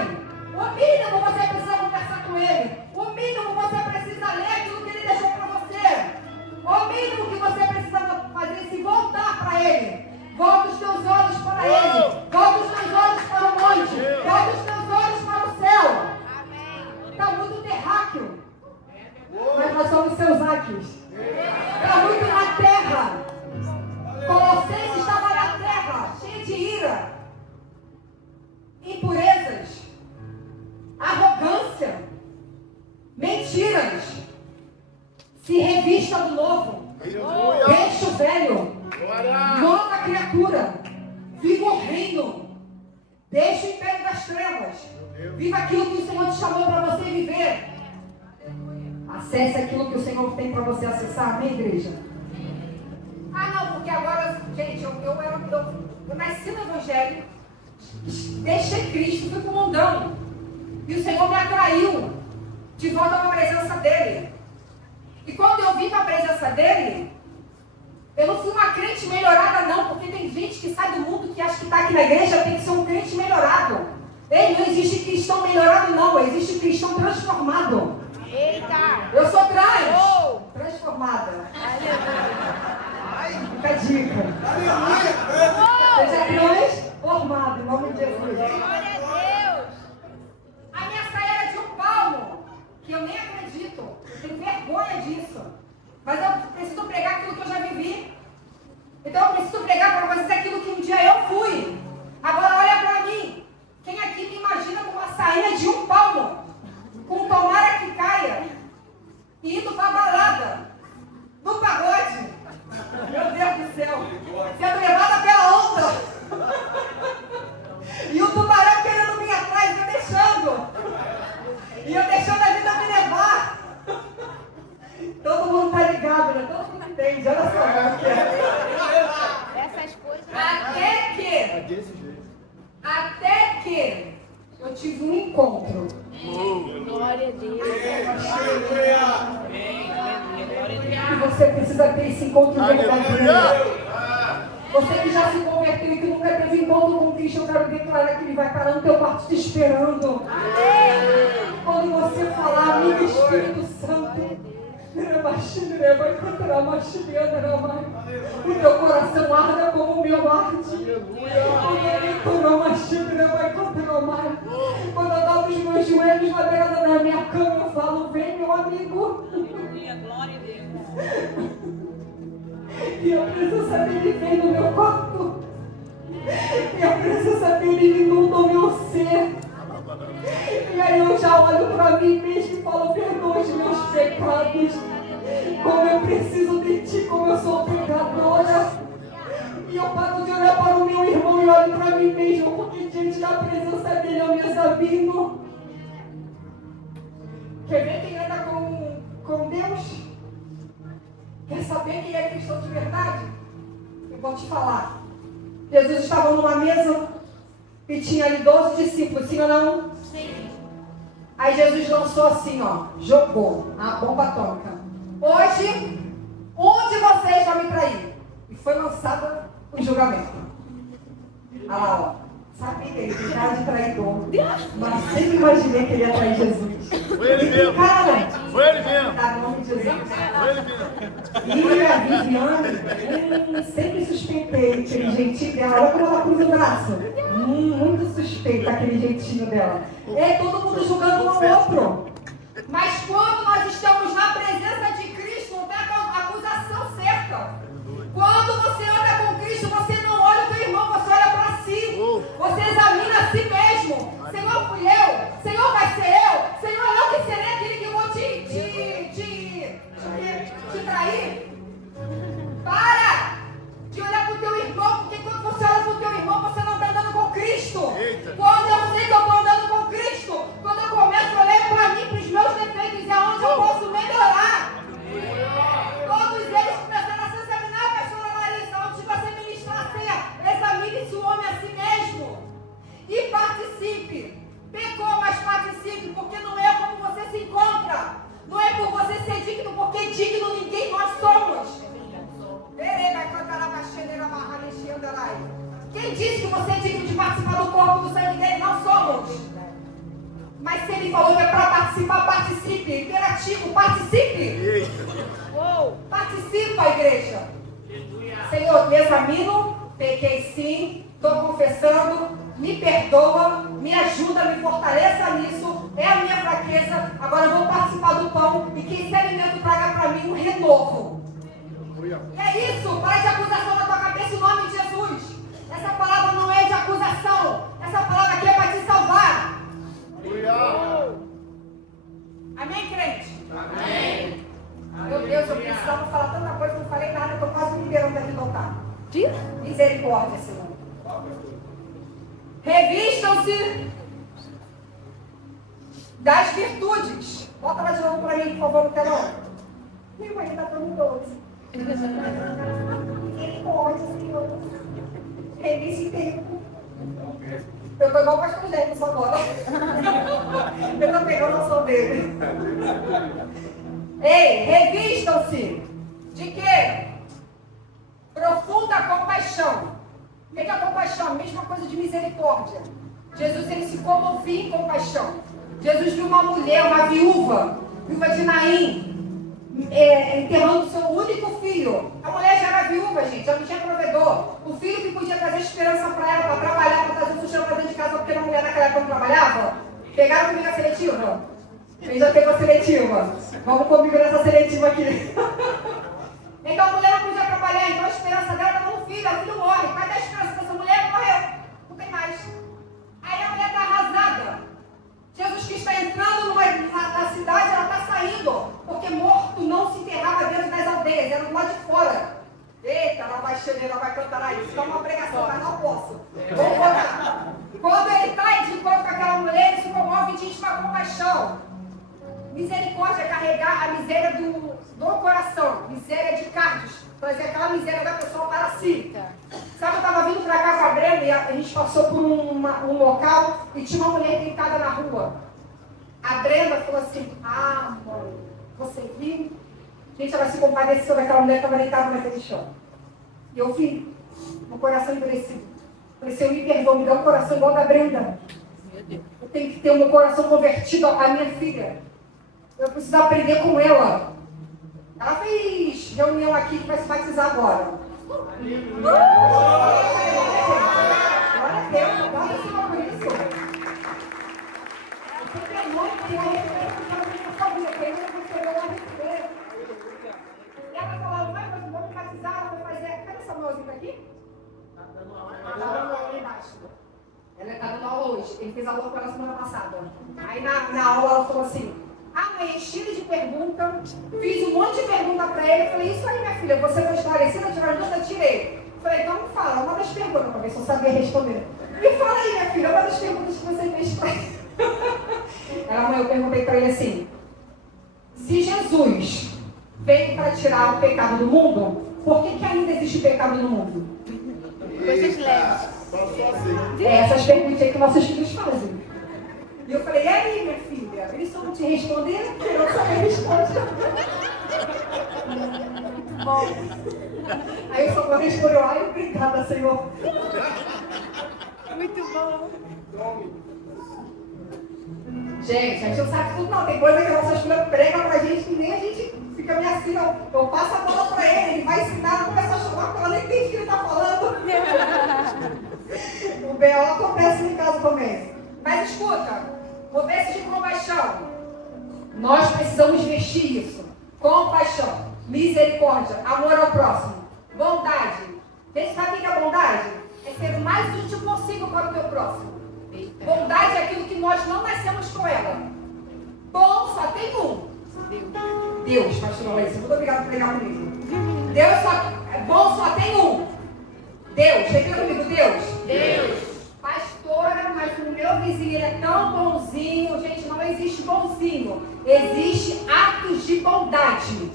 O mínimo você precisa conversar com ele. O mínimo você precisa ler aquilo que ele deixou para você. O mínimo que você precisa fazer é se voltar para ele. Volta os teus olhos para ele. Volta os teus olhos para o monte. Volta os teus olhos para o céu. Está muito terráqueo. Mas nós somos seus áquios. Está muito na terra. Colossenses estava na terra, cheio de ira, impurezas, arrogância, mentiras. Se revista do novo. Deixa o velho. Nova criatura. Viva o reino. Deixa o império das trevas. Viva aquilo que o Senhor te chamou para você viver. Acesse aquilo que o Senhor tem para você acessar, amém, igreja? Ah, não, porque agora, gente, eu nasci no Evangelho, deixei Cristo, fui para o mundão. E o Senhor me atraiu de volta para a presença dEle. E quando eu vim para a presença dEle, eu não fui uma crente melhorada, não, porque tem gente que sai do mundo que acha que está aqui na igreja tem que ser um crente melhorado. Ei, não existe cristão melhorado, não, existe cristão transformado. Eita! Eu sou transformada. Fica a dica. Seja transformado, em nome de Jesus. Glória a Deus! A minha saia era de um palmo, que eu nem acredito. Eu tenho vergonha disso. Mas eu preciso pregar aquilo que eu já vivi. Então eu preciso pregar para vocês aquilo que um dia eu fui. Agora olha para mim. Quem aqui me imagina com uma sainha de um palmo? Com tomara que caia, e indo para a balada, no pagode. Meu Deus do céu, sendo levada pela onda, e o tubarão querendo vir atrás, eu deixando, e eu deixando a vida me levar. Todo mundo tá ligado, né? Todo mundo entende, olha só como que é. Essas coisas. Até que eu tive um encontro. Glória a Deus. E você precisa ter esse encontro verdadeiro. Você que já se converteu e que nunca teve encontro com Cristo, eu quero declarar que Ele vai parar no teu quarto te esperando. Quando você falar, amigo Espírito Santo, O teu coração arda como o meu arde. Quando eu dobro os meus joelhos na beira da minha cama, eu falo, vem meu amigo. Glória a Deus. E a presença dele vem no meu corpo. E a presença dele inunda o meu ser. E aí eu já olho para mim mesmo e falo, perdoa os meus pecados. Como eu preciso de ti, como eu sou pecadora. E eu paro de olhar para o meu irmão e olho para mim mesmo, porque diante da presença dele eu me examino. Quer ver quem anda com Deus? Quer saber quem é cristão de verdade? Eu vou te falar. Jesus estava numa mesa e tinha ali 12 discípulos, sim ou não? Sim. Aí Jesus lançou assim, ó, jogou a bomba atômica. Hoje, um de vocês vai me trair. E foi lançado o julgamento. Olha lá, ó. Sabia que ele tem cara de traidor. Mas sempre imaginei que ele ia trair Jesus. Foi ele mesmo. Cara, Foi ele mesmo. tá no nome de Jesus. Foi ele mesmo. E a Viviane, sempre suspeitei aquele jeitinho dela. Olha como ela cruza o braço. Muito suspeita aquele jeitinho dela. É todo mundo julgando um ao outro. Mas quando nós estamos na presença de Cristo, não tem a acusação certa. Quando você anda com Cristo, você não olha o teu irmão, você olha para si. Você examina a si mesmo. Senhor, fui eu. Senhor, vai ser eu. Senhor, eu que serei aquele que vou te trair. Para de olhar para o teu irmão, porque quando você olha para o teu irmão, você não está andando com Cristo. Eita. Quando eu sei que eu estou andando com Cristo, quando eu começo a olhar para mim, para os meus defeitos e aonde eu posso melhorar. Todos eles começaram a se examinar, pastora Larissa, onde você ministrar a ceia, examine-se o homem a si mesmo. E participe. Pecou, mas participe, porque não é como você se encontra. Não é por você ser digno, porque digno ninguém nós somos. Quem disse que você é digno de participar do corpo do sangue dele? Não somos. Mas se ele falou que é para participar, participe. Imperativo, participe. Participa, igreja. Senhor, me examino, pequei sim, estou confessando, me perdoa, me ajuda, me fortaleça nisso, é a minha fraqueza. Agora eu vou participar do pão e que esse alimento traga para mim um renovo. E é isso, para de acusação na tua cabeça em nome de Jesus. Essa palavra não é de acusação, essa palavra aqui é para te salvar. Amém, crente? Amém. Meu Deus, eu precisava falar tanta coisa, não falei nada, estou quase me liberando aqui voltar. Misericórdia, Senhor. Revistam-se das virtudes. Bota lá de novo para mim, por favor, no telão. Meu marido está tão doce. Misericórdia, Senhor. Reviste tempo. Eu estou igual o pastor Jefferson agora. Eu estou pegando a som dele. Ei, revistam-se de quê? Profunda compaixão. O que é a compaixão? A mesma coisa de misericórdia. Jesus, ele se comovia em compaixão. Jesus viu uma mulher, uma viúva de Naim, enterrando seu único filho. A mulher já era viúva, gente, já não tinha provedor. O filho que podia trazer esperança para ela, para trabalhar, para trazer sustento para dentro de casa, porque a mulher naquela época não trabalhava. Pegaram comigo a seletiva? Quem já teve a seletiva? Vamos comigo nessa seletiva aqui. Então a mulher não podia trabalhar, então a esperança dela estava no filho, o filho morre. Cadê a esperança dessa mulher? Morreu. Não tem mais. Aí a mulher está arrasada. Jesus que está entrando na cidade, ela está saindo. Porque morto não se enterrava dentro das aldeias, era do lado de fora. Eita, ela vai chegar, ela vai cantar aí. Isso é uma pregação, mas não posso. Vamos voltar. Quando ele está de encontro com aquela mulher, ele se comove de íntima compaixão. Misericórdia é carregar a miséria do coração, miséria de carnes, trazer aquela miséria da pessoa para si. Sabe, eu estava vindo para cá com a Brenda e a gente passou por um local e tinha uma mulher deitada na rua. A Brenda falou assim, mãe, você viu? Gente, ela se compadeceu daquela mulher que estava deitada naquele chão. E eu vi, o coração endurecido. Falei, Senhor, me perdoa, me dá um coração igual ao da Brenda. Eu tenho que ter um coração convertido à minha filha. Eu preciso aprender com ela. Ela fez reunião aqui que vai se batizar agora. Glória a Deus, bota em cima por isso. Você treinou que eu sabia que ele não recebeu a receber. E ela falou, mãe, mas vamos batizar, vamos fazer. Cadê essa música aqui? Tá dando aula lá embaixo. Ela está dando aula hoje. Ele fez aula com ela semana passada. Aí na aula ela falou assim, mãe, enchida de pergunta, fiz um monte de pergunta para ele. Eu falei, isso aí, minha filha, você foi esclarecida, tirar dúvida, tirei. Eu falei, então me fala, uma das perguntas, para ver se eu sabia responder. Me fala aí, minha filha, uma das perguntas que você fez para ele. Mãe, eu perguntei para ele assim, se Jesus veio para tirar o pecado do mundo, por que ainda existe pecado no mundo? Coisas leves. Essas perguntas que nossos filhos fazem. E eu falei, e aí, minha filha? Eles só não te responderam, porque eu só me responde. Bom. Aí eu só vou responder, ai, obrigada, Senhor. Muito bom. Gente, a gente não sabe tudo não. Tem coisa que a nossa filha prega pra gente que nem a gente fica meio assim, não. Eu passo a bola pra ele vai ensinar, começa a chamar, porque ela nem entende o que ele tá falando. O B.O. acontece em casa também. Mas escuta, mover-se de compaixão. Nós precisamos vestir isso. Compaixão, misericórdia, amor ao próximo, bondade. Você sabe o que é bondade? É ser o mais útil possível para o teu próximo. Bondade é aquilo que nós não nascemos com ela. Bom só tem um. Deus, pastor Laís, muito obrigado por pregar comigo. Bom só tem um. Deus, repita comigo, Deus. Pastora, mas o meu vizinho ele é tão bonzinho. Gente, não existe bonzinho. Existe atos de bondade.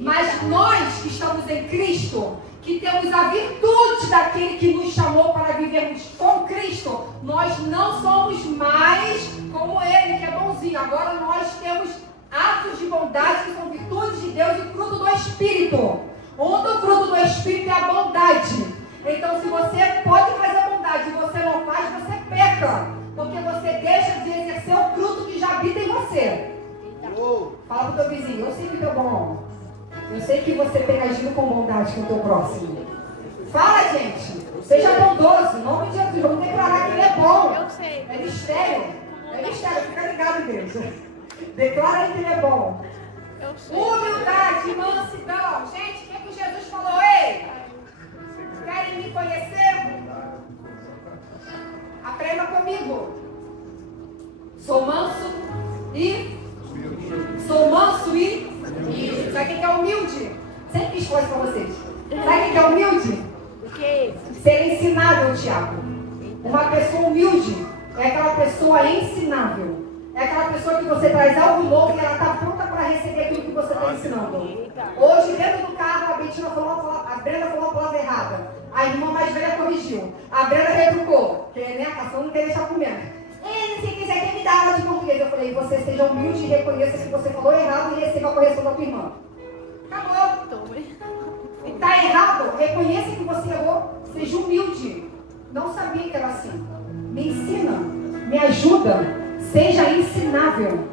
Mas nós que estamos em Cristo, que temos a virtude daquele que nos chamou para vivermos com Cristo, nós não somos mais como ele, que é bonzinho. Agora nós temos atos de bondade que são virtudes de Deus e fruto do Espírito. Um do fruto do Espírito é a bondade. Então, se você pode fazer bondade e você não faz, você peca. Porque você deixa de exercer o fruto que já habita em você. Fala pro teu vizinho, eu sei que tu é bom. Eu sei que você tem agido com bondade com o teu próximo. Fala, gente. Seja bondoso. Em nome de Jesus. Vamos declarar que ele é bom. Eu sei. É mistério. É mistério. Fica ligado, igreja. Declara aí que ele é bom. Eu sei. Humildade, mansidão. Gente, o que Jesus falou? Ei, querem me conhecer? Aprenda comigo. Sou manso e... Sabe quem é humilde? Sempre quis falar isso pra vocês. Sabe quem é humilde? O que? Ser ensinável, Tiago. Uma pessoa humilde é aquela pessoa ensinável. É aquela pessoa que você traz algo novo e ela está pronta para receber aquilo que você está ensinando. Hoje, dentro do carro, a Brenda falou a palavra errada. A irmã mais velha corrigiu. A Brenda retrucou, porque a pastora não quer deixar comendo. Se quiser que me dá aula de português, eu falei, você seja humilde e reconheça que você falou errado e receba a correção da tua irmã. Acabou. Está errado, reconheça que você errou, seja humilde. Não sabia que era assim. Me ensina, me ajuda, seja ensinável.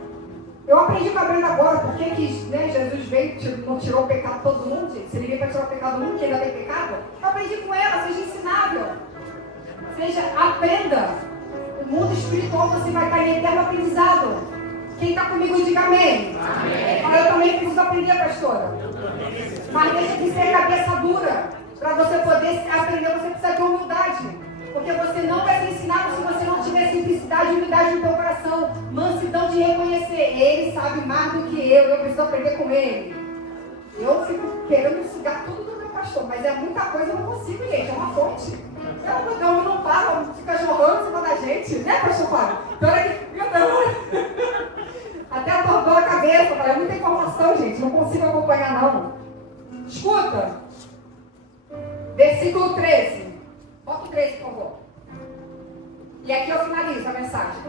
Eu aprendi com a Brenda agora, porque Jesus veio, não tirou o pecado de todo mundo. Se ele veio para tirar o pecado do mundo, que ainda tem pecado. Eu aprendi com ela, seja ensinável. Aprenda. O mundo espiritual você vai estar em eterno aprendizado. Quem está comigo, diga amém. Amém. Eu também preciso aprender, pastora. Mas deixa de ser cabeça dura. Para você poder aprender, você precisa ter humildade. Porque você não vai ser ensinado se você não tiver simplicidade e humildade no teu coração. Mansidão de reconhecer. Ele sabe mais do que eu preciso aprender com ele. Eu fico querendo sugar tudo do meu pastor, mas é muita coisa, eu não consigo, gente. É uma fonte. Meu Deus, não para, fica jorrando em cima da gente, né, pastor Fábio? Então é que, meu Deus, até atordoou a cabeça, é muita informação, gente, não consigo acompanhar, não. Escuta, versículo 13, bota o 13, por favor. E aqui eu finalizo a mensagem.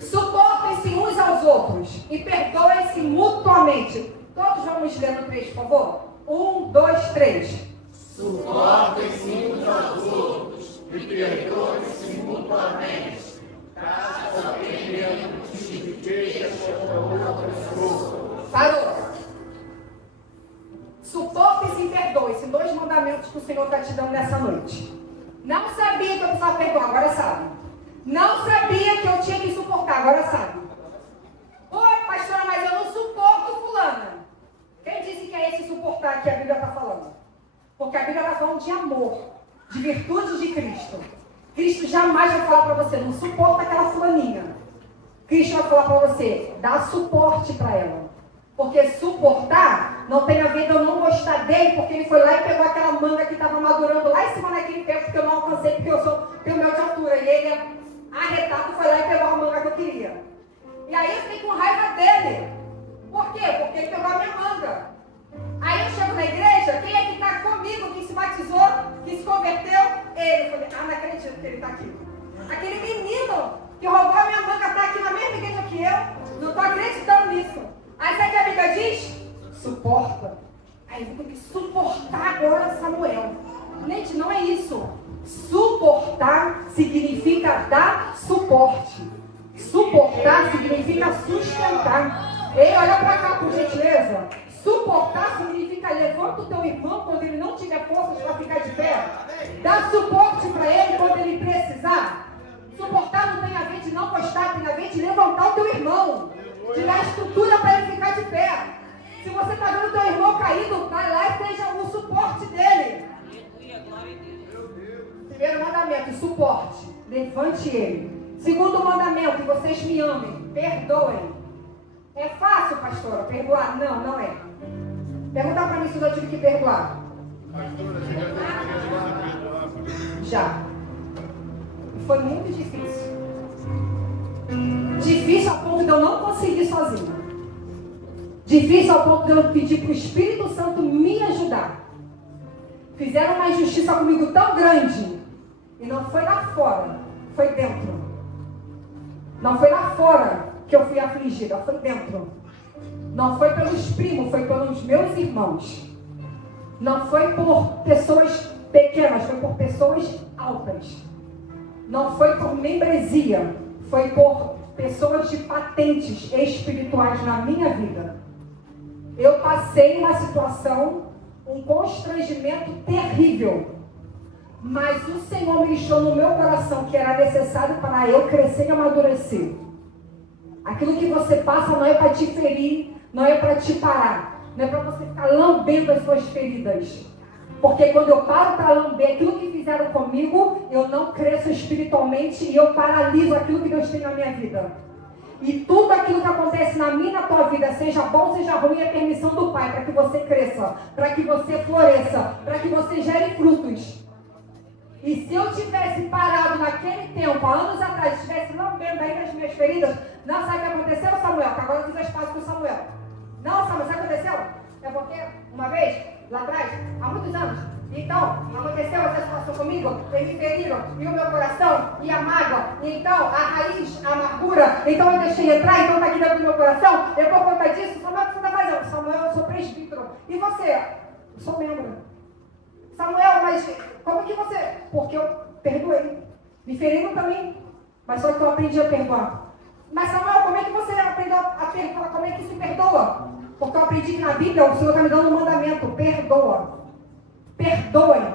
Suportem-se uns aos outros e perdoem-se mutuamente. Todos vamos ler no 3, por favor? 1, 2, 3. Suportem-se uns aos outros e perdoem-se mutuamente. Caso alguém tenha justifiqueira contra outra pessoa. Parou. que o Senhor está te dando nessa noite. Não sabia que eu precisava perdoar, agora sabe. Não sabia que eu tinha que suportar, agora sabe. Oi, pastora, mas eu não suporto fulana. Quem disse que é esse suportar que a Bíblia está falando? Porque a Bíblia está falando de amor, de virtudes de Cristo. Cristo jamais vai falar para você, não suporta aquela fulaninha. Cristo vai falar para você, dá suporte para ela. Porque suportar não tem a ver de eu não gostar dele, porque ele foi lá e pegou aquela manga que estava madurando lá em cima naquele pé, porque eu não alcancei, porque eu tenho meu de altura. E ele, arretado, foi lá e pegou a manga que eu queria. E aí eu fiquei com raiva dele. Por quê? Porque ele pegou a minha manga. Aí eu chego na igreja, quem é que está comigo, que se batizou, que se converteu? Ele. Eu falei, não acredito que ele está aqui. Aquele menino que roubou a minha manga está aqui na mesma igreja que eu. Não estou acreditando nisso. Aí sabe o que a Bíblia diz? Suporta. Aí eu tenho que suportar agora Samuel. Gente, não é isso. Suportar significa dar suporte. Suportar significa sustentar. Ei, olha para cá, por gentileza. Suportar significa levanta o teu irmão quando ele não tiver forças para ficar de pé. Dá suporte para ele quando ele precisar. Suportar não tem a ver de não gostar, tem a ver de levantar o teu irmão. De dar estrutura para ele ficar de pé. Se você está vendo o teu irmão caído, vai lá e seja o suporte dele. Primeiro mandamento, suporte. Levante ele. Segundo mandamento, vocês me amem. Perdoem. É fácil, pastora, perdoar? Não, não é. Pergunta para mim se eu tive que perdoar. Pastora, você já teve que perdoar? Já. Foi muito difícil. Difícil ao ponto de eu não conseguir sozinha. Difícil ao ponto de eu pedir para o Espírito Santo me ajudar. Fizeram uma injustiça comigo tão grande. E não foi lá fora, foi dentro. Não foi lá fora que eu fui afligida, foi dentro. Não foi pelos primos, foi pelos meus irmãos. Não foi por pessoas pequenas, foi por pessoas altas. Não foi por membresia, foi por pessoas de patentes espirituais na minha vida. Eu passei uma situação, um constrangimento terrível. Mas o Senhor ministrou no meu coração que era necessário para eu crescer e amadurecer. Aquilo que você passa não é para te ferir, não é para te parar. Não é para você ficar lambendo as suas feridas. Porque quando eu paro para lamber aquilo que fizeram comigo, eu não cresço espiritualmente e eu paraliso aquilo que Deus tem na minha vida. E tudo aquilo que acontece na minha e na tua vida, seja bom, seja ruim, é permissão do Pai para que você cresça, para que você floresça, para que você gere frutos. E se eu tivesse parado naquele tempo, há anos atrás, estivesse lambendo aí nas minhas feridas, não sabe o que aconteceu, Samuel? Que agora eu fiz as pazes com o Samuel. Não, Samuel, sabe o que aconteceu? É porque, uma vez, lá atrás, há muitos anos, então, aconteceu essa situação comigo, eles me feriram, e o meu coração, e a mágoa, e então, a raiz, a amargura, então eu deixei entrar, então está aqui dentro do meu coração, e por conta disso, Samuel, o que você está fazendo? Samuel, eu sou presbítero. E você? Eu sou membro. Samuel, mas como que você... Porque eu perdoei. Me feriram também, mas só que eu aprendi a perdoar. Mas Samuel, como é que você aprendeu a perdoar? Como é que se perdoa? Porque eu aprendi que na Bíblia o Senhor está me dando um mandamento. Perdoa. Perdoem.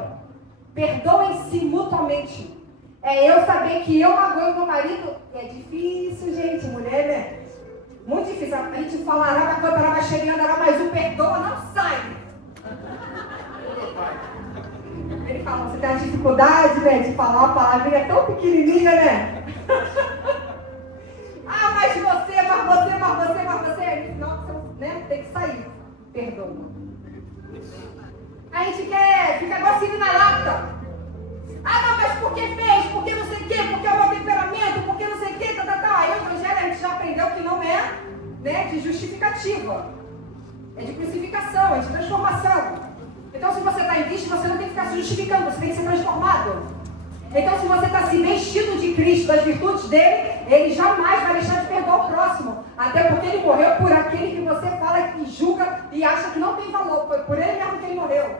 Perdoem-se mutuamente. É eu saber que eu magoei o meu marido. É difícil, gente. Mulher, né? Muito difícil. A gente fala araba, chegando, mas o perdoa não sai. Ele fala, você tem a dificuldade, né, de falar uma palavrinha tão pequenininha, né? Ah, mas você. Não, você, né, tem que sair. Perdoa. A gente quer, fica igual assim na lata. Ah, não, mas por que fez? Por que não sei o quê? Porque é o meu temperamento? Por que não sei o quê? Aí o Evangelho a gente já aprendeu que não é, né, de justificativa. É de crucificação, é de transformação. Então, se você está em Cristo, você não tem que ficar se justificando, você tem que ser transformado. Então, se você está se vestindo de Cristo, das virtudes dele, ele jamais vai deixar de perdoar o próximo. Até porque ele morreu por aquele que você fala, que julga e acha que não tem valor. Foi por ele mesmo que ele morreu.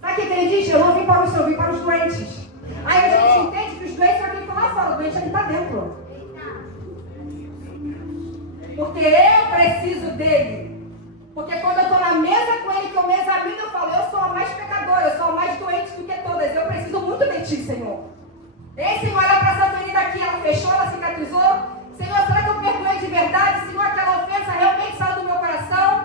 Sabe o que ele diz? Eu não vim para os seus, eu vim para os doentes. Aí a gente entende que os doentes são aquele que estão lá fora, o doente é que está dentro. Porque eu preciso dele. Porque quando eu estou na mesa com ele, que eu me examino, eu falo, eu sou a mais pecadora, eu sou a mais doente Senhor. Ei, Senhor, olha para essa ferida aqui, ela fechou, ela cicatrizou. Senhor, será que eu perdoei de verdade? Senhor, aquela ofensa realmente saiu do meu coração?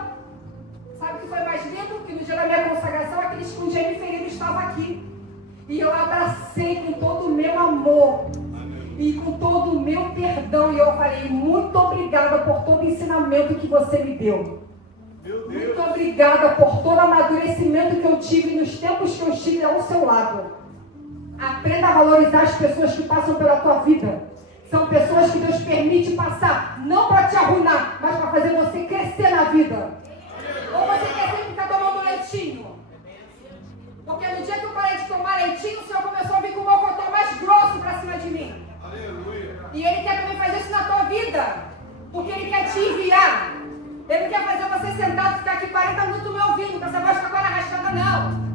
Sabe o que foi mais lindo? Que no dia da minha consagração, aqueles que um dia me feriram estavam aqui. E eu abracei com todo o meu amor e com todo o meu perdão. E eu falei, muito obrigada por todo o ensinamento que você me deu. Muito obrigada por todo o amadurecimento que eu tive nos tempos que eu estive ao seu lado. Aprenda a valorizar as pessoas que passam pela tua vida. São pessoas que Deus permite passar, não para te arruinar, mas para fazer você crescer na vida. Ou você quer sempre ficar tomando leitinho? Porque no dia que eu parei de tomar leitinho, o Senhor começou a vir com o mocotó mais grosso para cima de mim. Aleluia. E Ele quer também fazer isso na tua vida. Porque Ele quer te enviar. Ele quer fazer você sentado e ficar aqui 40 minutos me ouvindo, com essa voz com a cara arrastada, não.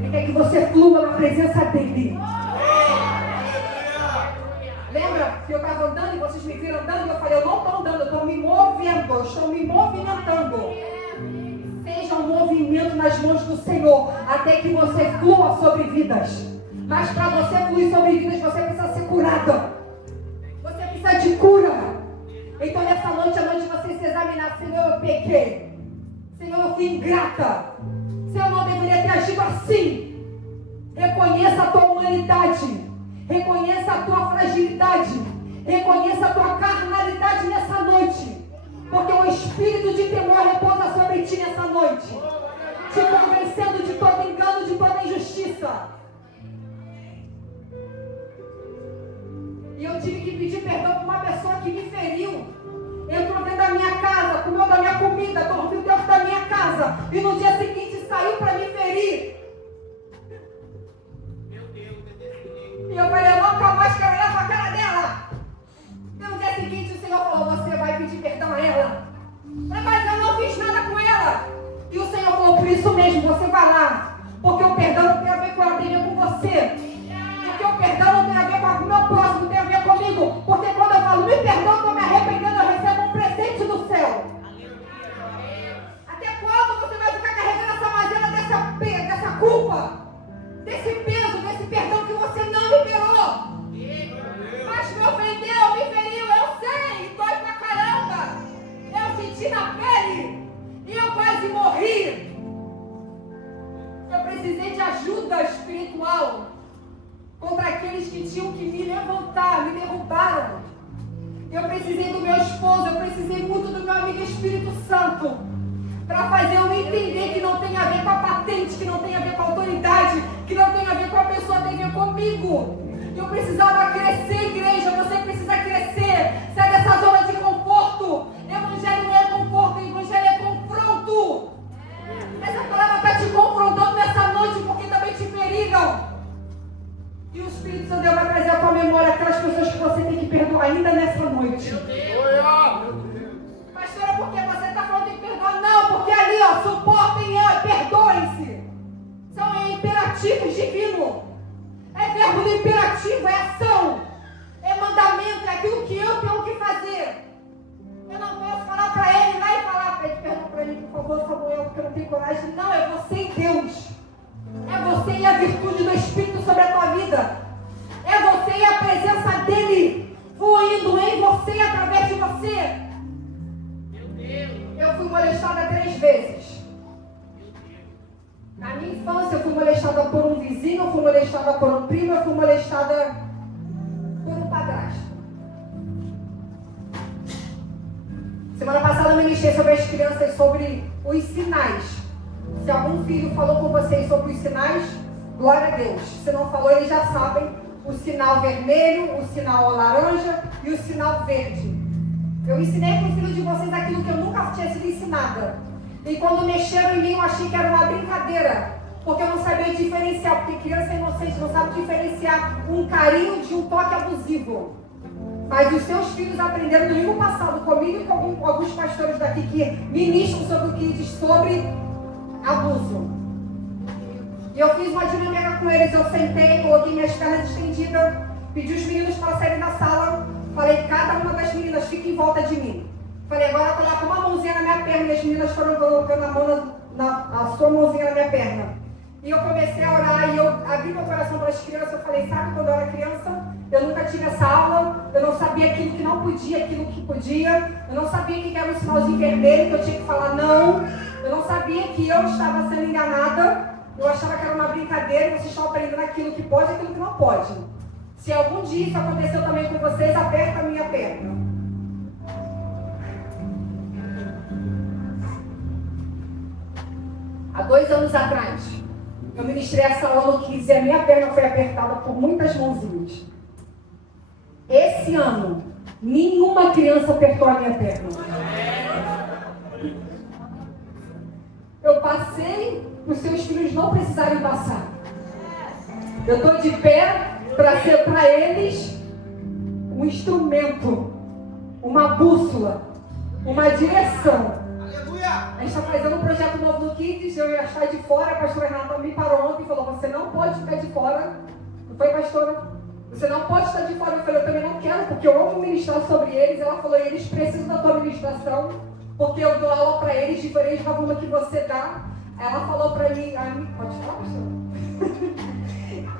Ele quer que você flua na presença dEle. Lembra que eu estava andando e vocês me viram andando e eu falei, eu não estou andando, eu estou me movendo, eu estou me movimentando. Seja um movimento nas mãos do Senhor, até que você flua sobre vidas. Mas para você fluir sobre vidas, você precisa ser curada. Você precisa de cura. Então nessa noite, a noite de você se examinar, Senhor, eu pequei. Senhor, eu fui ingrata. Senhor, eu não deveria ter agido assim. Reconheça a tua humanidade. Reconheça a tua fragilidade. Reconheça a tua carnalidade nessa noite. Porque o espírito de temor repousa sobre ti nessa noite. Te convencendo de todo engano, de toda injustiça. E eu tive que pedir perdão para uma pessoa que me feriu. Entrou dentro da minha casa, comeu da minha comida, dormiu dentro da minha casa. E no dia seguinte saiu para me ferir. E eu falei, eu nunca mais quero olhar para a cara dela. E no dia seguinte o Senhor falou, você vai pedir perdão a ela. Eu falei, mas eu não fiz nada com ela. E o Senhor falou, por isso mesmo, você vai lá. Porque o perdão não tem a ver com ela, tem a ver com você. Porque o perdão não tem a ver com o meu próximo, tem a ver comigo. Porque quando eu falo, me perdão, estou me arrependendo, eu recebo um presente do céu. Até quando você vai ficar carregando essa mazela dessa culpa? Desse peso, desse perdão que você não liberou? Mas me ofendeu, me feriu, eu sei, dói pra caramba. Eu senti na pele e eu quase morri. Eu precisei de ajuda espiritual contra aqueles que tinham que me levantar, me derrubaram. Eu precisei do meu esposo, eu precisei muito do meu amigo Espírito Santo, para fazer eu entender que não tem a ver com a patente, que não tem a ver com a autoridade, que não tem a ver com a pessoa, tem a ver comigo. Eu precisava crescer, igreja, você precisa crescer. Sai dessa zona de conforto. Evangelho não é conforto, evangelho é confronto. Essa palavra está te confrontando nessa noite, porque também te feriram. E o Espírito Santo vai trazer à tua memória aquelas pessoas que você tem que perdoar ainda nessa noite. Pastora, por que você está falando de perdoar? Não, porque ali, ó, suportem ela, perdoem-se. São imperativos divinos. É verbo do imperativo, é ação. É mandamento, é aquilo que eu tenho que fazer. Eu não posso falar para ele lá e falar, pede perdão para ele, por favor, Samuel, porque eu não tenho coragem. Não, é você e Deus. É você e a virtude do Espírito sobre a tua vida. É você e a presença dele fluindo em você e através de você. Eu fui molestada 3 vezes. Na minha infância eu fui molestada por um vizinho, eu fui molestada por um primo, eu fui molestada por um padrasto. Semana passada eu ministrei sobre as crianças, sobre os sinais. Se algum filho falou com vocês sobre os sinais, glória a Deus. Se não falou, eles já sabem o sinal vermelho, o sinal laranja e o sinal verde. Eu ensinei para o filho de vocês aquilo que eu nunca tinha sido ensinada. E quando mexeram em mim, eu achei que era uma brincadeira. Porque eu não sabia diferenciar. Porque criança inocente não sabe diferenciar um carinho de um toque abusivo. Mas os seus filhos aprenderam no domingo passado comigo e com alguns pastores daqui que ministram sobre o que diz sobre abuso. E eu fiz uma dinâmica com eles. Eu sentei, coloquei minhas pernas estendidas, pedi os meninos para saírem da sala. Falei, cada uma das meninas fica em volta de mim. Falei, agora coloca uma mãozinha na minha perna. E as meninas foram colocando a mão a sua mãozinha na minha perna. E eu comecei a orar e eu abri meu coração para as crianças. Eu falei, sabe, quando eu era criança, eu nunca tive essa aula, eu não sabia aquilo que não podia, aquilo que podia, eu não sabia que era um sinalzinho vermelho, que eu tinha que falar não, eu não sabia que eu estava sendo enganada, eu achava que era uma brincadeira e vocês estão aprendendo aquilo que pode e aquilo que não pode. Se algum dia isso aconteceu também com vocês, aperta a minha perna. Há 2 anos atrás, eu ministrei essa aula no 15 e a minha perna foi apertada por muitas mãozinhas. Esse ano, nenhuma criança apertou a minha perna. Eu passei, os seus filhos não precisarem passar. Eu estou de pé para ser para eles um instrumento, uma bússola, uma direção. A gente está fazendo um projeto novo no Kids, eu ia estar de fora, a pastora Renata me parou ontem e falou, você não pode ficar de fora. Não foi, pastora? Você não pode estar de fora. Eu falei, eu também não quero, porque eu amo ministrar sobre eles. Ela falou, eles precisam da tua ministração, porque eu dou aula para eles, diferente da forma que você dá. Ela falou para mim, pode falar, pastora?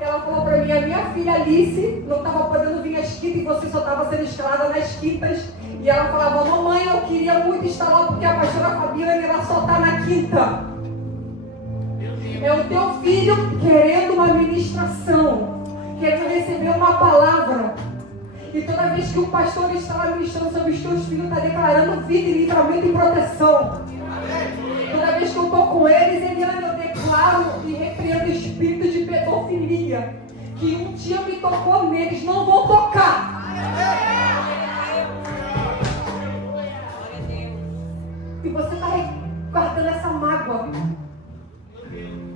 Ela falou para mim, a minha filha Alice não estava podendo vir às quintas e você só estava sendo escalada nas quintas. E ela falava, mamãe, eu queria muito estar lá porque a pastora Fabiana, ela só está na quinta. É o teu filho querendo uma ministração, querendo receber uma palavra. E toda vez que o pastor está lá ministrando sobre os teus filhos, está declarando vida e livramento e proteção. Toda vez que eu estou com eles, Eliana, eu declaro e repreendo o espírito de pedofilia, que um dia me tocou neles, não vou tocar. E você está guardando essa mágoa.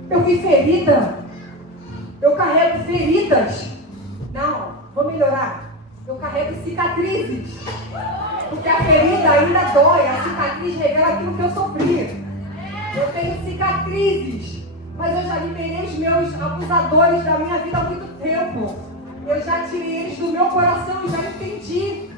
Eu fui ferida. Eu carrego feridas. Não, vou melhorar. Eu carrego cicatrizes. Porque a ferida ainda dói. A cicatriz revela aquilo que eu sofri. Eu tenho cicatrizes. Mas eu já liberei os meus abusadores da minha vida há muito tempo. Eu já tirei eles do meu coração e já entendi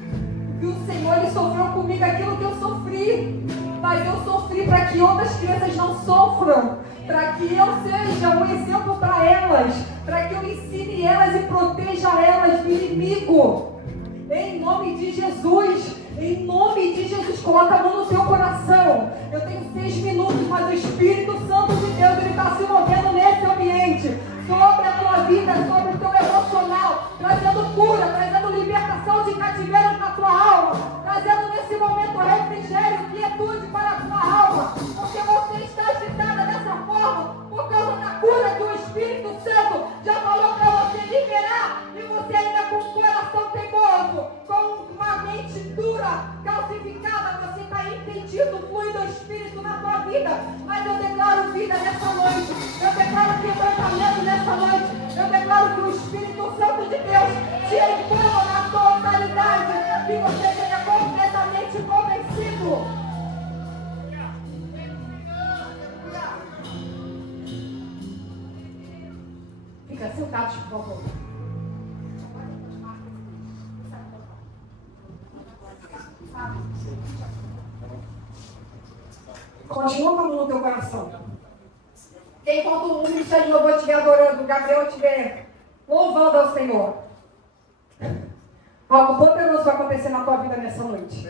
que o Senhor, Ele sofreu comigo aquilo que eu sofri. Mas eu sofri para que outras crianças não sofram. Para que eu seja um exemplo para elas. Para que eu ensine elas e proteja elas do inimigo. Em nome de Jesus. Em nome de Jesus. Coloca a mão no teu coração. Eu tenho 6 minutos, mas o Espírito Santo de Deus, Ele está se movendo nesse ambiente. Sobre a tua vida, sobre o teu emocional. Trazendo cura, trazendo libertação de cativeiros na tua alma. Trazendo nesse momento refrigério, quietude para a tua alma. Porque você está agitada dessa forma por causa da cura que o Espírito Santo já falou para você liberar. E você ainda com o coração teimoso, com uma mente dura, calcificada, você está impedindo o fluir do Espírito na tua vida. Mas eu declaro vida nessa noite. Eu declaro quebrantamento nessa noite. Eu declaro que o Espírito Santo de Deus te envolva na totalidade. Que você seja completamente convencido. Fica sentados, por favor. Continua com a mão no teu coração. Enquanto o ministério de louvor estiver adorando, o Gabriel estiver louvando ao Senhor, algo poderoso vai acontecer na tua vida nessa noite.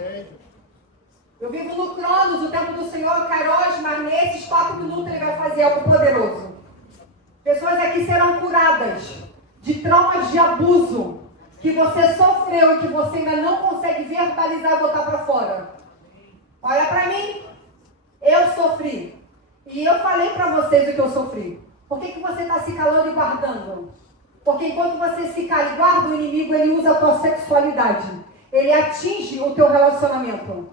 Eu vivo no Cronos, o tempo do Senhor, Kairos, mas nesses 4 minutos Ele vai fazer algo poderoso. Pessoas aqui serão curadas de traumas de abuso que você sofreu e que você ainda não consegue verbalizar e botar para fora. Olha para mim, eu sofri. E eu falei para vocês o que eu sofri. Por que você está se calando e guardando? Porque enquanto você se cala e guarda, o inimigo, ele usa a tua sexualidade. Ele atinge o teu relacionamento.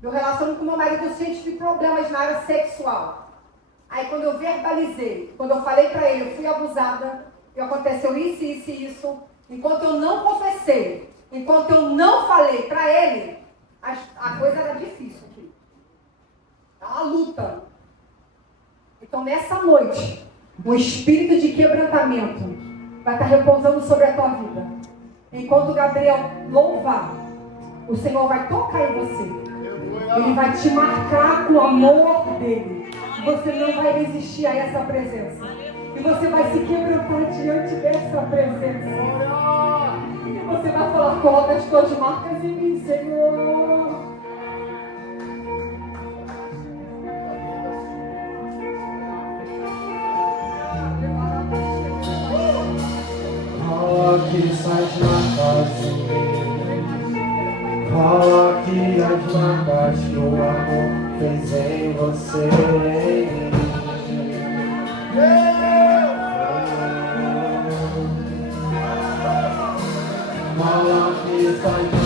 Eu relaciono com meu marido, eu sempre tive problemas na área sexual. Aí quando eu verbalizei, quando eu falei para ele, eu fui abusada, e aconteceu isso, isso e isso. Enquanto eu não confessei, enquanto eu não falei para ele, a coisa era difícil aqui. Tá uma luta. Então nessa noite, o espírito de quebrantamento vai estar repousando sobre a tua vida. Enquanto o Gabriel louvar, o Senhor vai tocar em você. Ele vai te marcar com o amor dele. você não vai resistir a essa presença. E você vai se quebrantar diante dessa presença. E você vai falar, coloca as tuas marcas em mim, Senhor. Coloque essas marcas em mim. Coloque as marcas que o amor fez em você. Coloque essas